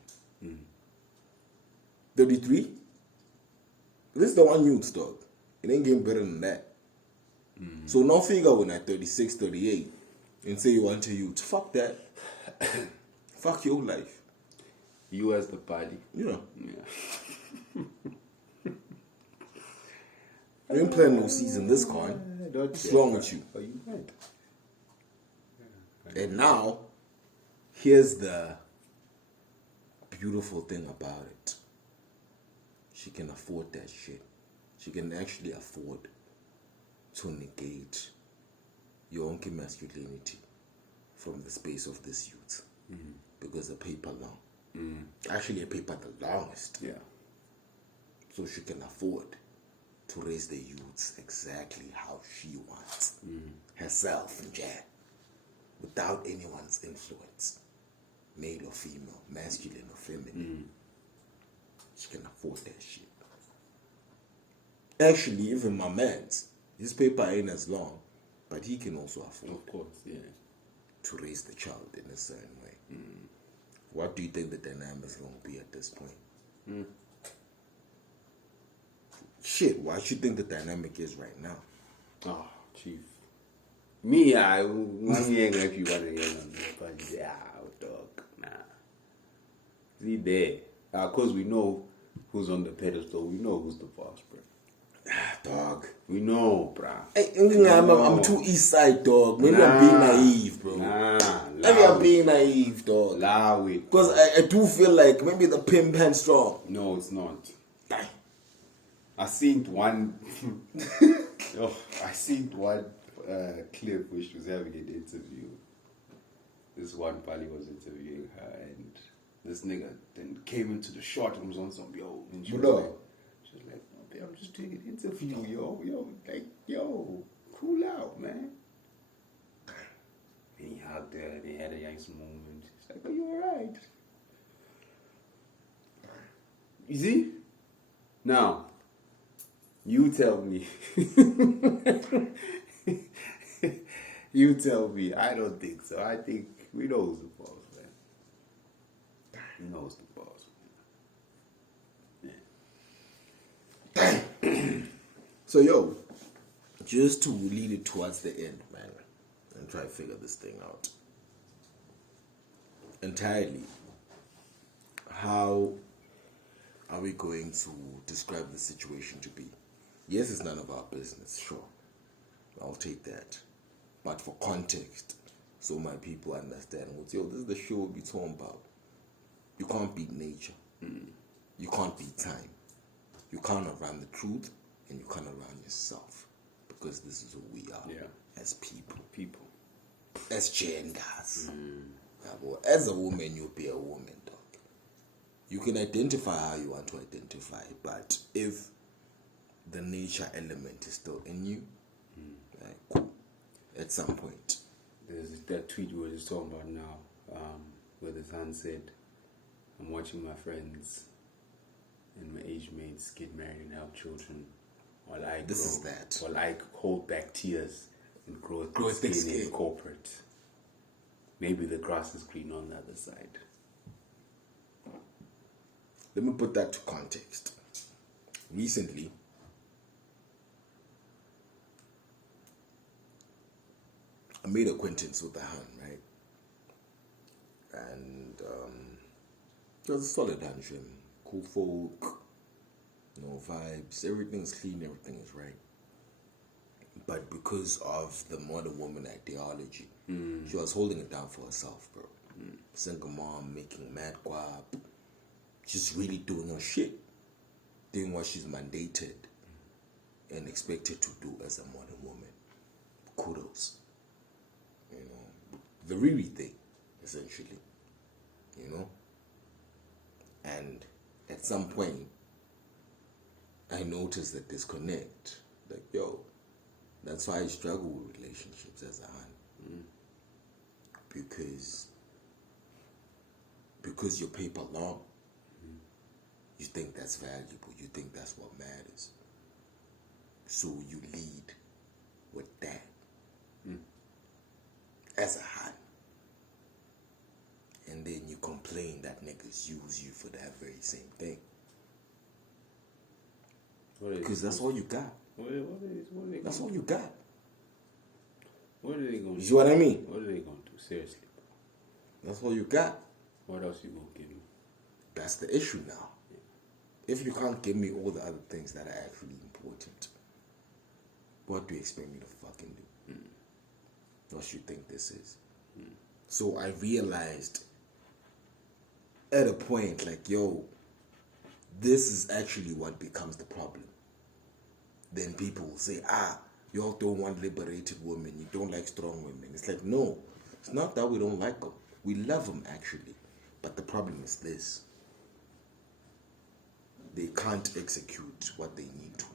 33? This is the one youth, dog. It ain't getting better than that. So now figure when at 36, 38, and say you want a youth. Fuck that. Fuck your life. You as the body. You know. Yeah. You ain't playing no season this kind. What's wrong with you? Oh, you right. And now, here's the beautiful thing about it. She can afford that shit. She can actually afford to negate your own masculinity from the space of this youth. Because the paper long. Actually, a paper the longest. Yeah. so she can afford to raise the youths exactly how she wants herself and without anyone's influence, male or female, masculine or feminine. She can afford that shit. Actually, even my man's, his paper ain't as long, but he can also afford, of course, yeah, to raise the child in a certain way. What do you think the dynamic is going to be at this point? Shit, what you think the dynamic is right now? Oh, chief. Me, I ain't like you running on this, but dog, nah. See there, cause we know who's on the pedestal, we know who's the boss, bro. Dog. We know, bruh. Hey, I'm too east side, dog. Maybe I'm being naive, bro. Maybe I'm being naive, dog. Allow it. Because I do feel like maybe the pimp hand strong. No, it's not. I seen one. I seen one clip where she was having an interview. This one Pali was interviewing her, and this nigga then came into the shot and was on some and she was like, "Oh, babe, I'm just doing an interview, yo, cool out, man." And he hugged her, and they had a nice moment. She's like, "Are you alright?" You see? Now, you tell me. You tell me. I don't think so. I think we know who's the boss, man. We know who's the boss, man. So, yo, just to lead it towards the end, man, and try to figure this thing out entirely, how are we going to describe the situation to be? Yes, it's none of our business, sure. I'll take that. But for context, so my people understand, yo, this is the show we'll be talking about. You can't beat nature. You can't beat time. You can't outrun the truth, and you can't outrun yourself. Because this is who we are as people. As guys. As a woman, you'll be a woman, dog. You can identify how you want to identify, but if the nature element is still in you, cool. At some point. There's that tweet we were just talking about now, where the son said, "I'm watching my friends and my age mates get married and have children, while I hold back tears and grow thick skin in corporate. Maybe the grass is green on the other side." Let me put that to context. Recently, I made acquaintance with the Han, right? And it was a solid Han gym. Cool folk, no vibes, everything's clean, everything is right. But because of the modern woman ideology, she was holding it down for herself, bro. Single mom, making mad guap, just really doing her shit. Doing what she's mandated and expected to do as a modern woman. Kudos. You know, the Riri thing, essentially. You know? And at some point, I noticed that disconnect. Like, yo, that's why I struggle with relationships as a han. Because your paper long, you think that's valuable. You think that's what matters. So you lead with that. As a han. And then you complain that niggas use you for that very same thing. Because that's all you got. That's all you got. What are they going to do? You see what I mean? What are they going to do? Seriously. That's all you got. What else you going to give me? That's the issue now. If you can't give me all the other things that are actually important, what do you expect me to fucking do? What you think this is? So I realized at a point, like, yo, this is actually what becomes the problem. Then people will say, y'all don't want liberated women, you don't like strong women. It's like, no, it's not that we don't like them. We love them, actually. But the problem is this. they can't execute what they need to,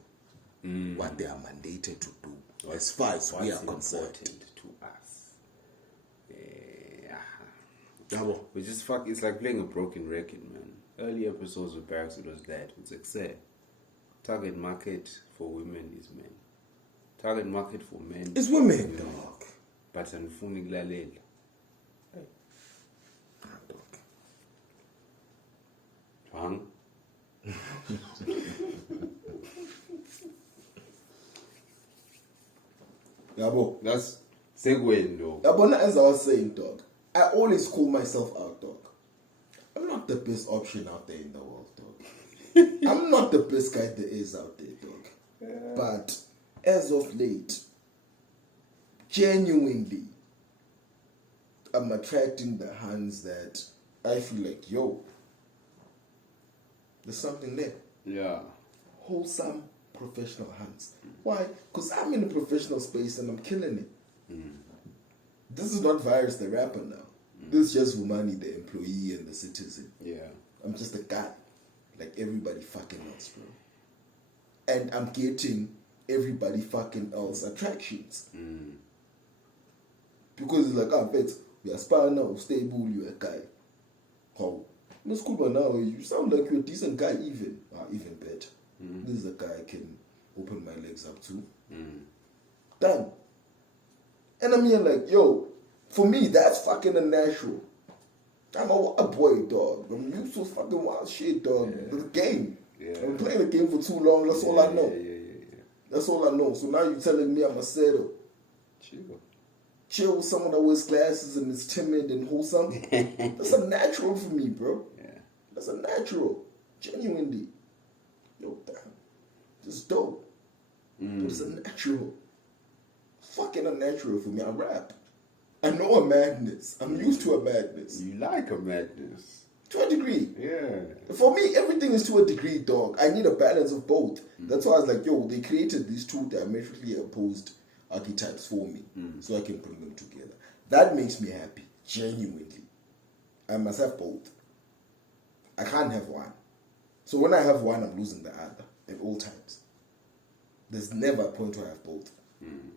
what they are mandated to do, as far as we are concerned. To us. We just fuck. It's like playing a broken record, man. Early episodes of Barracks, it was that. It's like, say, target market for women is men. Target market for men is women, dog. But anifuni kulalela. Dog. Yabo. That's segue, though. Yabo, as I was saying, dog, I always call myself out, dog. I'm not the best option out there in the world, dog. I'm not the best guy there is out there, dog. Yeah. But as of late, genuinely, I'm attracting the hands that I feel like, yo, there's something there. Yeah. Wholesome professional hands. Why? Because I'm in a professional space and I'm killing it. This is not Virus the rapper now. This is just Vumani the employee and the citizen. Yeah. I'm just a guy. Like everybody fucking else, bro. And I'm getting everybody fucking else attractions. Because it's like, bet we are spy now, stable, you're a guy. How? Let's go now, you sound like you're a decent guy even. Even better. This is a guy I can open my legs up to. Done. And I'm here like, yo, for me, that's fucking unnatural. I'm a boy, dog. I'm used to fucking wild shit, dog. Yeah. The game. Yeah. I've been playing the game for too long. That's all I know. That's all I know. So now you're telling me I'm a settle. Chill with someone that wears glasses and is timid and wholesome. That's a natural for me, bro. Yeah. That's a natural. Genuinely. Yo, damn. Just dope. It's a natural. Fucking unnatural for me. I rap. I know a madness. I'm used to a madness. You like a madness. To a degree. Yeah. For me, everything is to a degree, dog. I need a balance of both. That's why I was like, yo, they created these two diametrically opposed archetypes for me. So I can bring them together. That makes me happy. Genuinely. I must have both. I can't have one. So when I have one, I'm losing the other at all times. There's never a point where I have both. You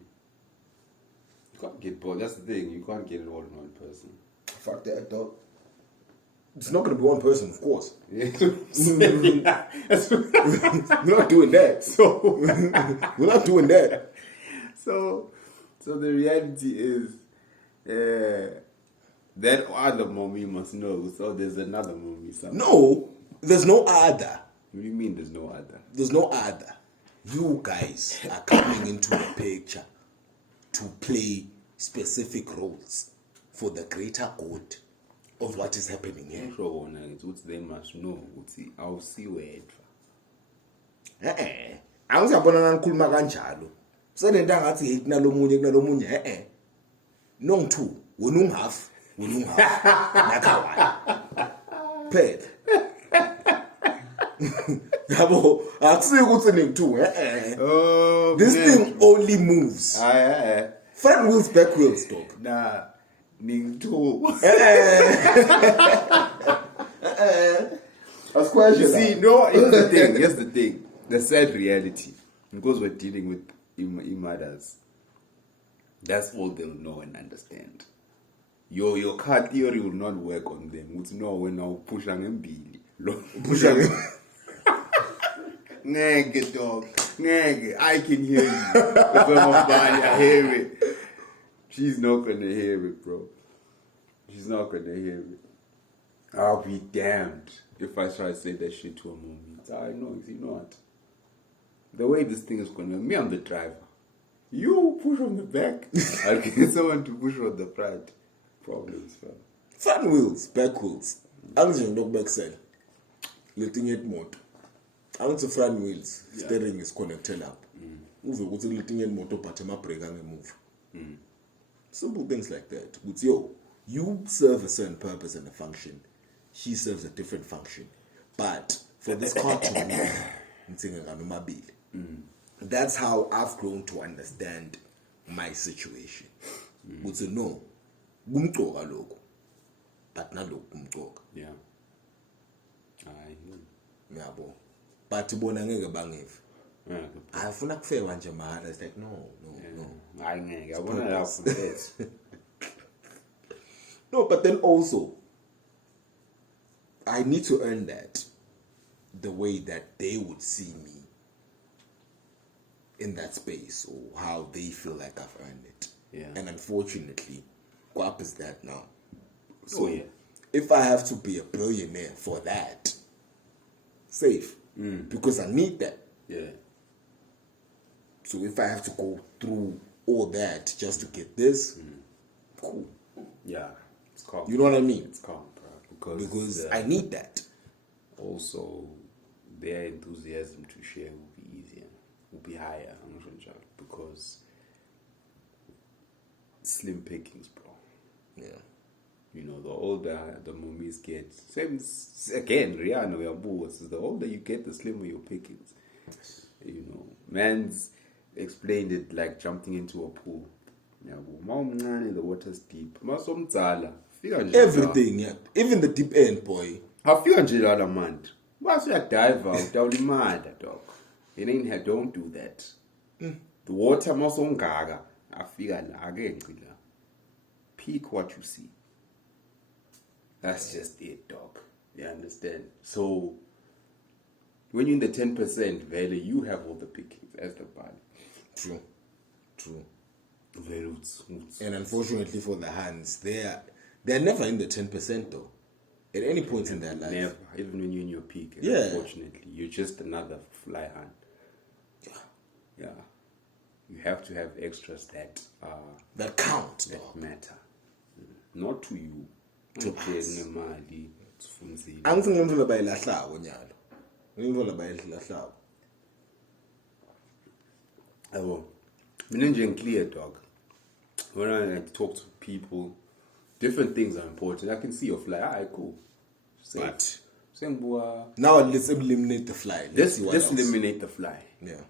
can't get both. That's the thing. You can't get it all in one person. Fuck that, dog. It's not going to be one person, of course. Yeah. We're not doing that. So we're not doing that. So the reality is, that other mom you must know. So there's another mom you somewhere. No, there's no other. What do you mean there's no other? There's no other. You guys are coming into the picture to play specific roles for the greater good of what is happening here. They must know. I'll see where. Angizabona nanikhuluma kanjalo. Senenta ngathi hate nalomunye nongithu wena ungafi nakhawa. Phela. Yabo, akusiyo ukuthi ningithu this thing only moves. Front wheels, back wheels, dog. Nah, ningithu. See, no, here's the thing. The sad reality. Because we're dealing with mothers. That's all they'll know and understand. Your car theory will not work on them. It's no when now push on Billy. Push on Nigga, dog. Nigga, I can hear you. If I'm a body, I hear it. She's not gonna hear it, bro. She's not gonna hear it. I'll be damned if I try to say that shit to a mom. I know, you know what? The way this thing is gonna me, I'm the driver. You push on the back. I'll get someone to push on the front. Problems, fam. Front wheels, back wheels. Angizwe look back side. Letting it motor. Angizwe front wheels. Steering is connected up. Move ukuthi letting it motor but my brake move. Simple things like that. But yo, you serve a certain purpose and a function. She serves a different function. But for this car to move, that's how I've grown to understand my situation. But no, gumcoka lokho, but nalokho gumcoka. Yeah. I Yabo. but bona ngeke bangive. Yeah, Afuna kufewa nje mahhala. It's like no. hayi ngeke yabona lapho yes. No, but then also I need to earn that the way that they would see me in that space, or how they feel like I've earned it. Yeah. And unfortunately, Guap is that now. So yeah. if I have to be a billionaire for that, safe. Because I need that. Yeah. So if I have to go through all that just to get this, cool. Yeah. It's calm. You know what I mean? It's calm, bro. Because I need that. Also, their enthusiasm to share will be easier, will be higher, because slim pickings, bro. Yeah. You know, the older the mummies get, same again, Rihanna, we are boys. The older you get, the slimmer your pickings. You know, man's explained it like jumping into a pool. Yeah, the water's deep. Everything, yeah. Even the deep end, boy. Afika nje lala manje. Base uyadive utawulimala dog. It ain't here, don't do that. The water masongaka afika la ake ngcila. Peek what you see. That's just it, dog. You understand? So when you're in the 10% value, you have all the pickings as the body. True. Very And unfortunately for the hands, they're never in the 10% though. At any point in their life. Never. Even when you're in your peak. Yeah. Unfortunately, you're just another fly hand. Yeah. You have to have extras that count, that dog. matter. Not to you. To us. Angithi ngimfuna labayilahlako nyalo. Ngimfuna labayilahlako. Oh. Mina nje clear, dog. When I talk to people, different things are important. I can see your fly. Alright, cool. But now let's eliminate the fly. Let's eliminate the fly. Yeah.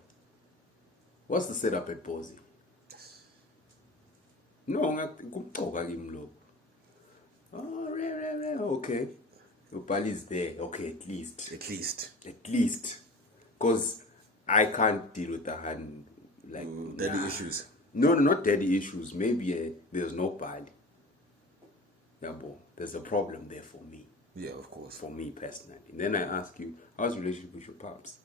What's the setup at Bozy? No, okay. Your body is there. Okay, at least. Because I can't deal with the hand like daddy issues. No, not daddy issues. Maybe there's no body. Yeah, boy. There's a problem there for me. Yeah, of course. For me personally. And then I ask you, how's your relationship with your pops?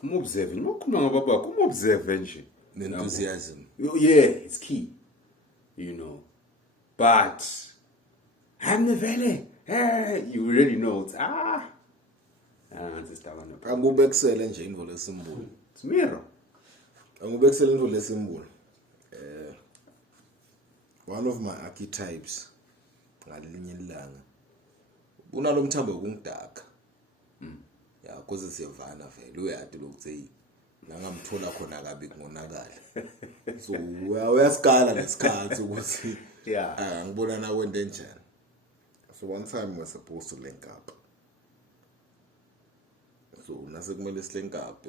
Come observe. Come observe. The enthusiasm. Yeah, it's key. You know. But I'm the valley. You already know it's angubekisela nje into lesimbulo. It's mirror. Angubekisela into lesimbulo. One of my archetypes ngalinye ilanga unalomthambo wokungidaka. Yeah, because siyavana vele uyati lokuthi nangamthola khona kabi ngonakala. So uyasikala lesikhathi ukuthi yeah, ngibona na went enjani. So one time we're supposed to link up. So nasekumele silink up.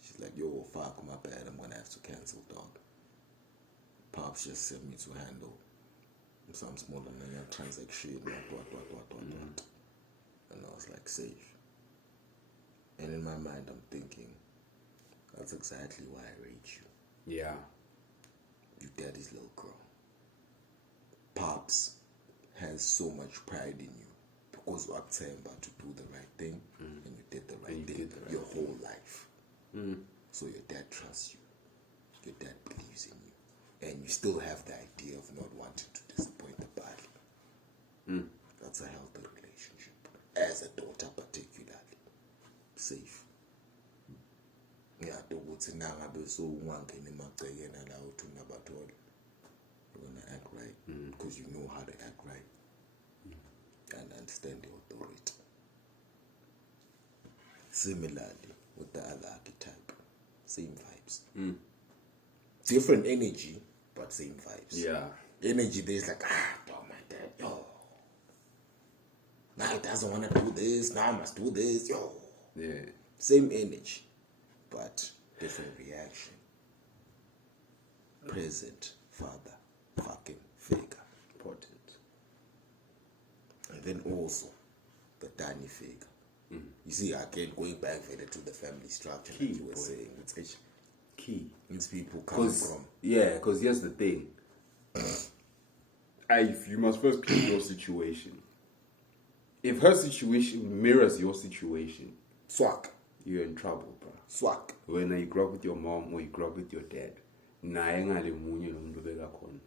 She's like, yo, fuck, my bad, I'm gonna have to cancel, dog. Pops just sent me to handle some small and transaction, what. And I was like, safe. And in my mind, I'm thinking, that's exactly why I rate you. Yeah. You daddy's little girl. Pops has so much pride in you because you are about to do the right thing, and you did the right thing your whole life. So your dad trusts you. Your dad believes in you. And you still have the idea of not wanting to disappoint the body. That's a healthy relationship. As a daughter particularly. Safe. Yeah, you're gonna act right because you know how to act right and understand the authority. Similarly with the other archetype, same vibes. Different energy, but same vibes. Yeah. Energy there's like, dog, my dad, yo. Now he doesn't want to do this, now I must do this, yo. Yeah. Same energy, but different reaction. Present father fucking figure. Important. And then also the Danny figure. You see, again, going back further to the family structure Key, that you were boy. saying, it's Key. It's people coming from. Yeah, because here's the thing. You must first pick your situation. If her situation mirrors your situation, Swak. you're in trouble, bro. Swak. When you grew up with your mom or you grew up with your dad, naye ngale munye lo muntu beka khona.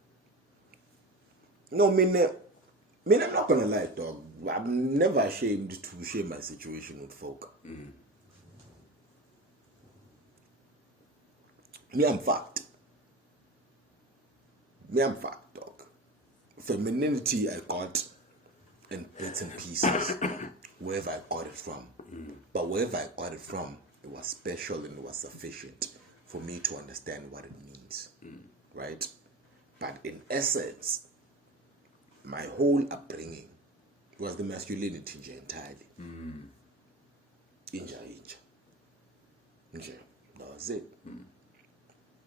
No, I'm not gonna lie, dog. I'm never ashamed to share my situation with folk. Me, I'm fucked. Dog. Femininity I got in bits and pieces, wherever I got it from. But wherever I got it from, it was special and it was sufficient for me to understand what it means, right? But in essence, my whole upbringing was the masculinity nje entirely. Inja. That was it.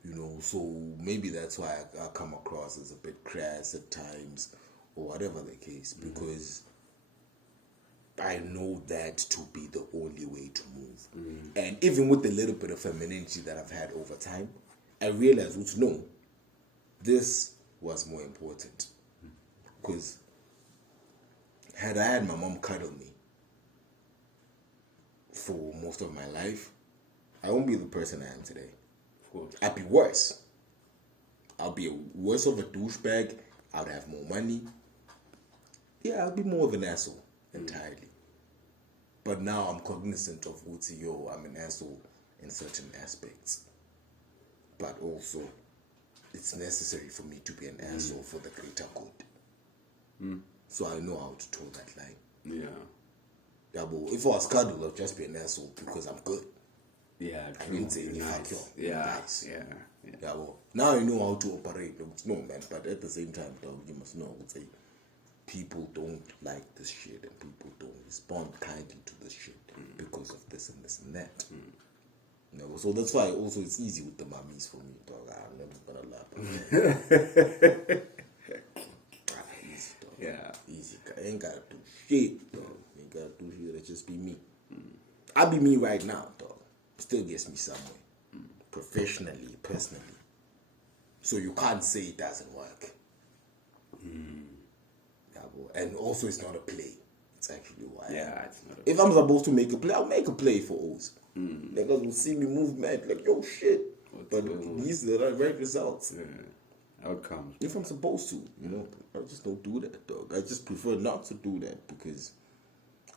You know, so maybe that's why I come across as a bit crass at times, or whatever the case, because I know that to be the only way to move. And even with the little bit of femininity that I've had over time, I realized, no, this was more important. Because had I had my mom cuddle me for most of my life, I won't be the person I am today. I'd be worse. I'll be worse of a douchebag. I would have more money. Yeah, I'll be more of an asshole entirely. But now I'm cognizant of I'm an asshole in certain aspects. But also, it's necessary for me to be an asshole for the greater good. So I know how to toe that line. Yeah, but if I was cuddled, I'd just be an asshole because I'm good. Yeah, I didn't say any fuck you. Nice. Yeah. Yeah, well, now I know how to operate. No, man, but at the same time, dog, you must know, people don't like this shit and people don't respond kindly to this shit because of this and this and that. You know, so that's why also it's easy with the mummies for me, dog. I'm never gonna laugh. Easy, dog. Yeah. Easy. I ain't gotta do shit, dog. Ain't gotta do shit. It just be me. I'll be me right now, dog. Still gets me somewhere. Professionally, personally. So you can't say it doesn't work. Yeah, and also it's not a play. It's actually why. Yeah, it's not if I'm supposed to make a play, I'll make a play for O's. Niggas will see me move mad, like, yo, shit. But these are the right results. Outcomes. If I'm supposed to, I just don't do that, dog. I just prefer not to do that because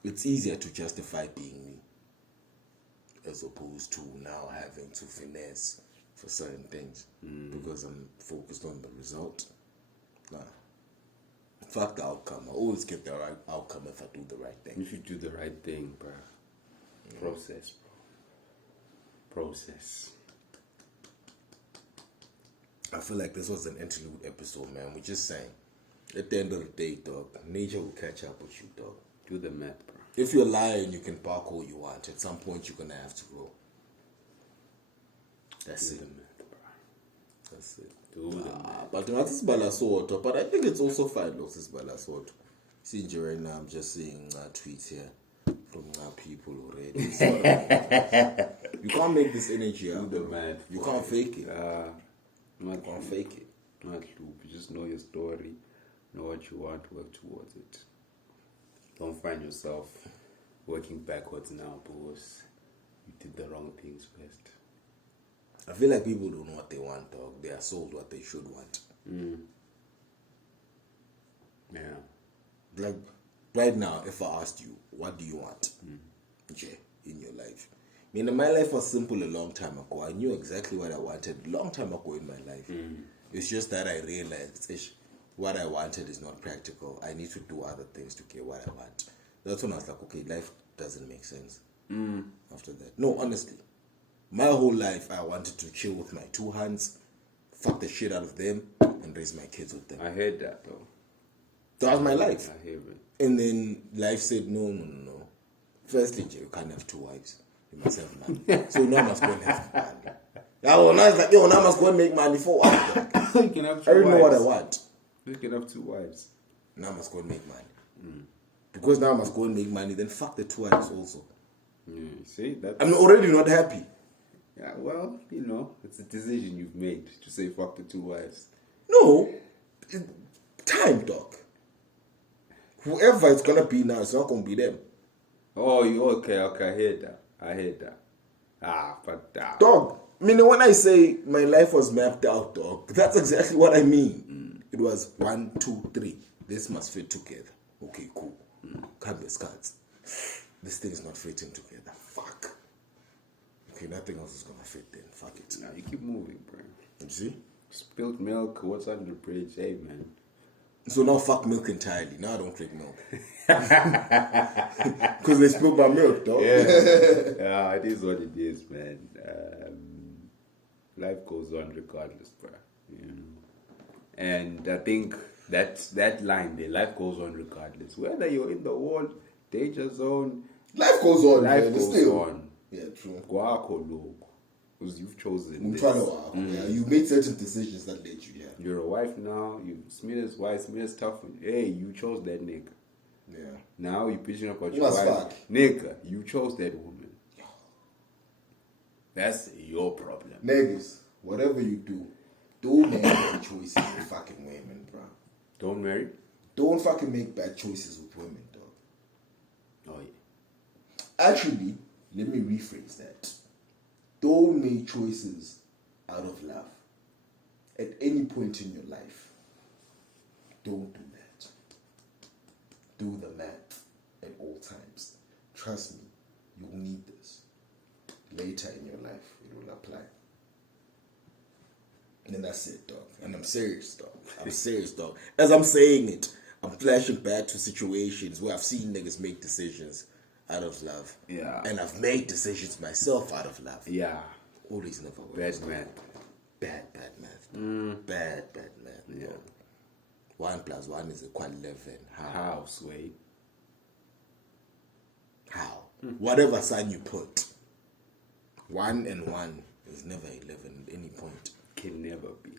it's easier to justify being me as opposed to now having to finesse for certain things because I'm focused on the result. Nah. Fuck the outcome. I always get the right outcome if I do the right thing. If you do the right thing, bro. Process, bro. Process. I feel like this was an interlude episode, man. We're just saying, at the end of the day, dog, nature will catch up with you, dog. Do the math, bro. If you're a lion, you can bark all you want. At some point, you're gonna have to grow. That's Do it. the math, bro. That's it. Do the math. But not this balasoto. But I think it's also fine. Not this balasoto. See, right now, I'm just seeing tweets here from people already. You can't make this energy out. Do the math. You can't fake it. You can't fake it. Not loop. You just know your story, know what you want, work towards it. Don't find yourself working backwards now because you did the wrong things first. I feel like people don't know what they want, dog. They are sold what they should want. Yeah. Like, right now, if I asked you, what do you want, Jay, in your life? I mean, my life was simple a long time ago. I knew exactly what I wanted a long time ago in my life. It's just that I realized what I wanted is not practical. I need to do other things to get what I want. That's when I was like, okay, life doesn't make sense. After that. No, honestly. My whole life, I wanted to chill with my two hands, fuck the shit out of them, and raise my kids with them. I heard that, though. That was my life. I hear it. And then life said, no. Firstly, you can't have two wives. You must have money. So now I must go and have money. Now I was like, now I must go and make money for what? You can have two I don't know what I wives. want. You can have two wives. Now I must go and make money. because now I must go and make money, then fuck the 2 wives also. See, that's... I'm already not happy. Yeah, well, it's a decision you've made to say fuck the 2 wives. No. Time, dog. Whoever it's gonna be now, it's not gonna be them. Oh, you okay, I heard that. But dog, meaning when I say my life was mapped out, dog, that's exactly what I mean. It was 1, 2, 3. This must fit together. Okay, cool. Can't be cards. This thing is not fitting together. Fuck. Okay, nothing else is gonna fit then. Fuck it. Now you keep moving, bro. You see? Spilled milk, what's under the bridge? Hey, man. So now fuck milk entirely. Now I don't drink milk. Because they spilled my milk, dog. Yeah, it is what it is, man. Life goes on regardless, bro. And I think that line there, life goes on regardless. Whether you're in the war, danger zone, life goes on. Life man. goes Still. on. Yeah, true. Because you've chosen this. Yeah, you made certain decisions that led you here. You're a wife now. You Smith's wife. Smith's tough. Hey, you chose that nigga. Yeah. Now you're bitching about You your must wife. fuck. Nigga, you chose that woman. That's your problem. Niggas, whatever you do, don't make bad choices with fucking women, bro. Don't marry? Don't fucking make bad choices with women, dog. Oh, yeah. Actually, let me rephrase that. Don't make choices out of love. At any point in your life, don't do that. Do the math at all times. Trust me, you'll need this. Later in your life, it will apply. And that's it, dog. And I'm serious, dog. I'm serious, dog. As I'm saying it, I'm flashing back to situations where I've seen niggas make decisions out of love. Yeah. And I've made decisions myself out of love. Yeah. Always never works. Bad math. Bad math. Bad math. Yeah. 1 + 1 is equal 11. How, Sway? How? Whatever sign you put. 1 and 1 is never 11 at any point. Can never be.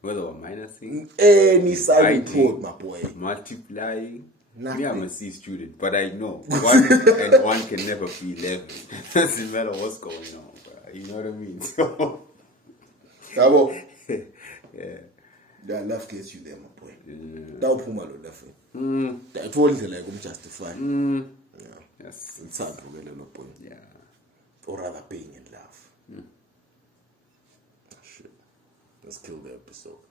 Whether we're minusing, Any sign you dividing, put, my boy. multiplying. Nothing. Me, I'm a C student, but I know 1 and 1 can never be 11. Doesn't matter what's going on, bro. You know what I mean? So, yeah. That love gets you there, my boy. That will lo love. That won't like justify. Yeah. Yes. It's hard to get a boy. Yeah. Or rather being in love. Shit. Let's kill the episode.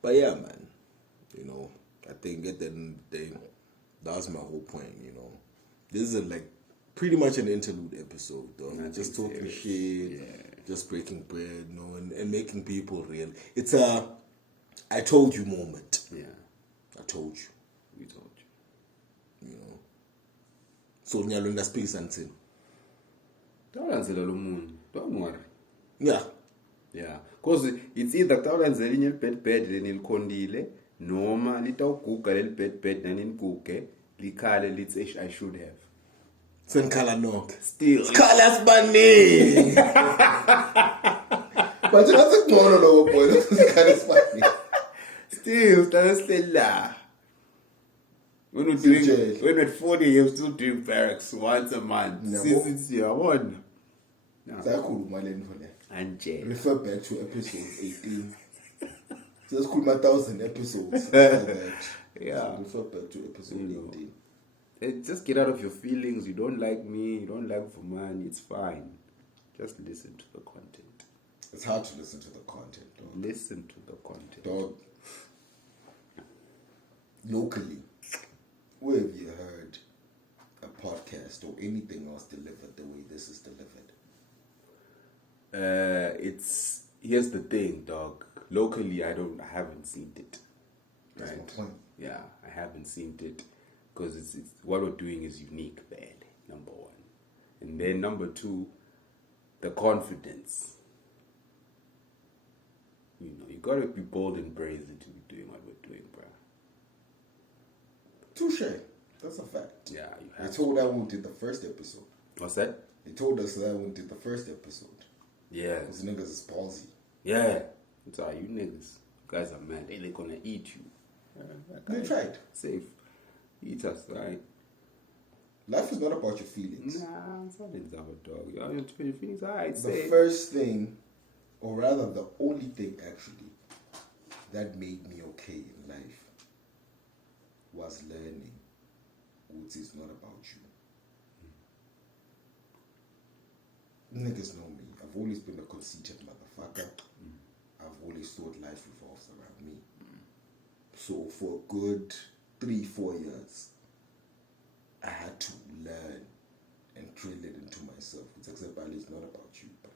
But yeah, man. I think at the end of the day, that's my whole point, This is like pretty much an interlude episode, though. Just talking shit, just breaking bread, and making people real. It's a I told you moment. Yeah. I told you. We told you. So nyalo speak something. Don't worry. Yeah. Yeah. Because it's either tawulandzela inye libed lenilikhondile noma litawuguga leli bed naniniguge likhale lithi I should have. Senkhala nonke. Still. Sikhala sibaningi. But that's a ngcono lo boy. Sikhala sibaningi. Still, sihleli la. When we're at 40 years, still doing barracks once a month. Since you're on. Anje. Refer back to episode 18. Just cool my 1,000 episodes. Yeah. So refer back to episode 18. Just get out of your feelings. You don't like me. You don't like for money. It's fine. Just listen to the content. It's hard to listen to the content, dog. Listen to the content. Dog. Locally, where have you heard a podcast or anything else delivered the way this is delivered? Here's the thing, dog. Locally, I haven't seen it. That's Right? my point. Yeah, I haven't seen it because it's what we're doing is unique, man. Number one, and then number two, the confidence. You gotta be bold and brazen to be doing what we're doing, bro. Touche. That's a fact. Yeah, you They have. told that one did the first episode. What's that? They told us that one did the first episode. Yeah, Those niggas is palsy. yeah. It's all you niggas. guys are mad. They're gonna eat you. They tried. Safe. Eat us, right? Life is not about your feelings. Nah, it's not about dog. You know, your feelings, alright, The safe. first thing, or rather the only thing actually, that made me okay in life was learning what is not about you. Niggas know me. I've always been a conceited motherfucker. I've always thought life revolves around me. So for a good 3-4 years, I had to learn and drill it into myself. It's exactly, it's not about you, but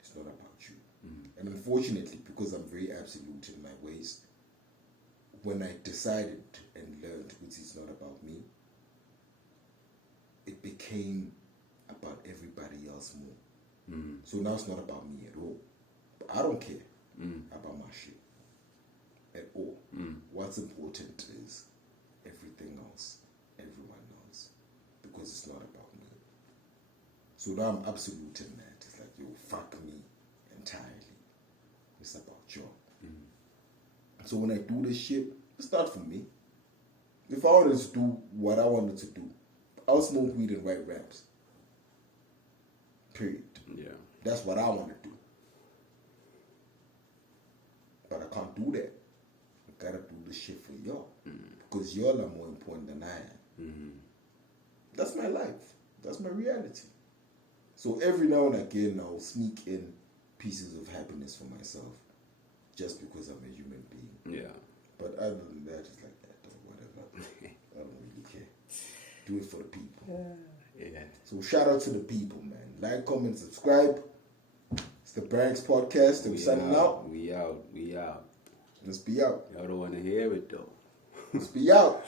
it's not about you. And unfortunately, because I'm very absolute in my ways, when I decided and learned which is not about me, it became about everybody else more. So now it's not about me at all. But I don't care about my shit at all. What's important is everything else, everyone else, because it's not about me. So now I'm absolute in that. It's like, yo, fuck me entirely. It's about you. So when I do this shit, it's not for me. If I wanted to do what I wanted to do, I'll smoke weed and write raps. Period. Yeah. That's what I want to do. But I can't do that. I gotta do this shit for y'all. Because y'all are more important than I am. That's my life. That's my reality. So every now and again, I'll sneak in pieces of happiness for myself. Just because I'm a human being. Yeah. But other than that, it's like that or whatever. I don't really care. Do it for the people. Yeah. So shout out to the people, man. Like, comment, subscribe. It's the Barracks podcast. I'm signing out. We out. Let's be out. Y'all don't want to hear it though. Let's be out.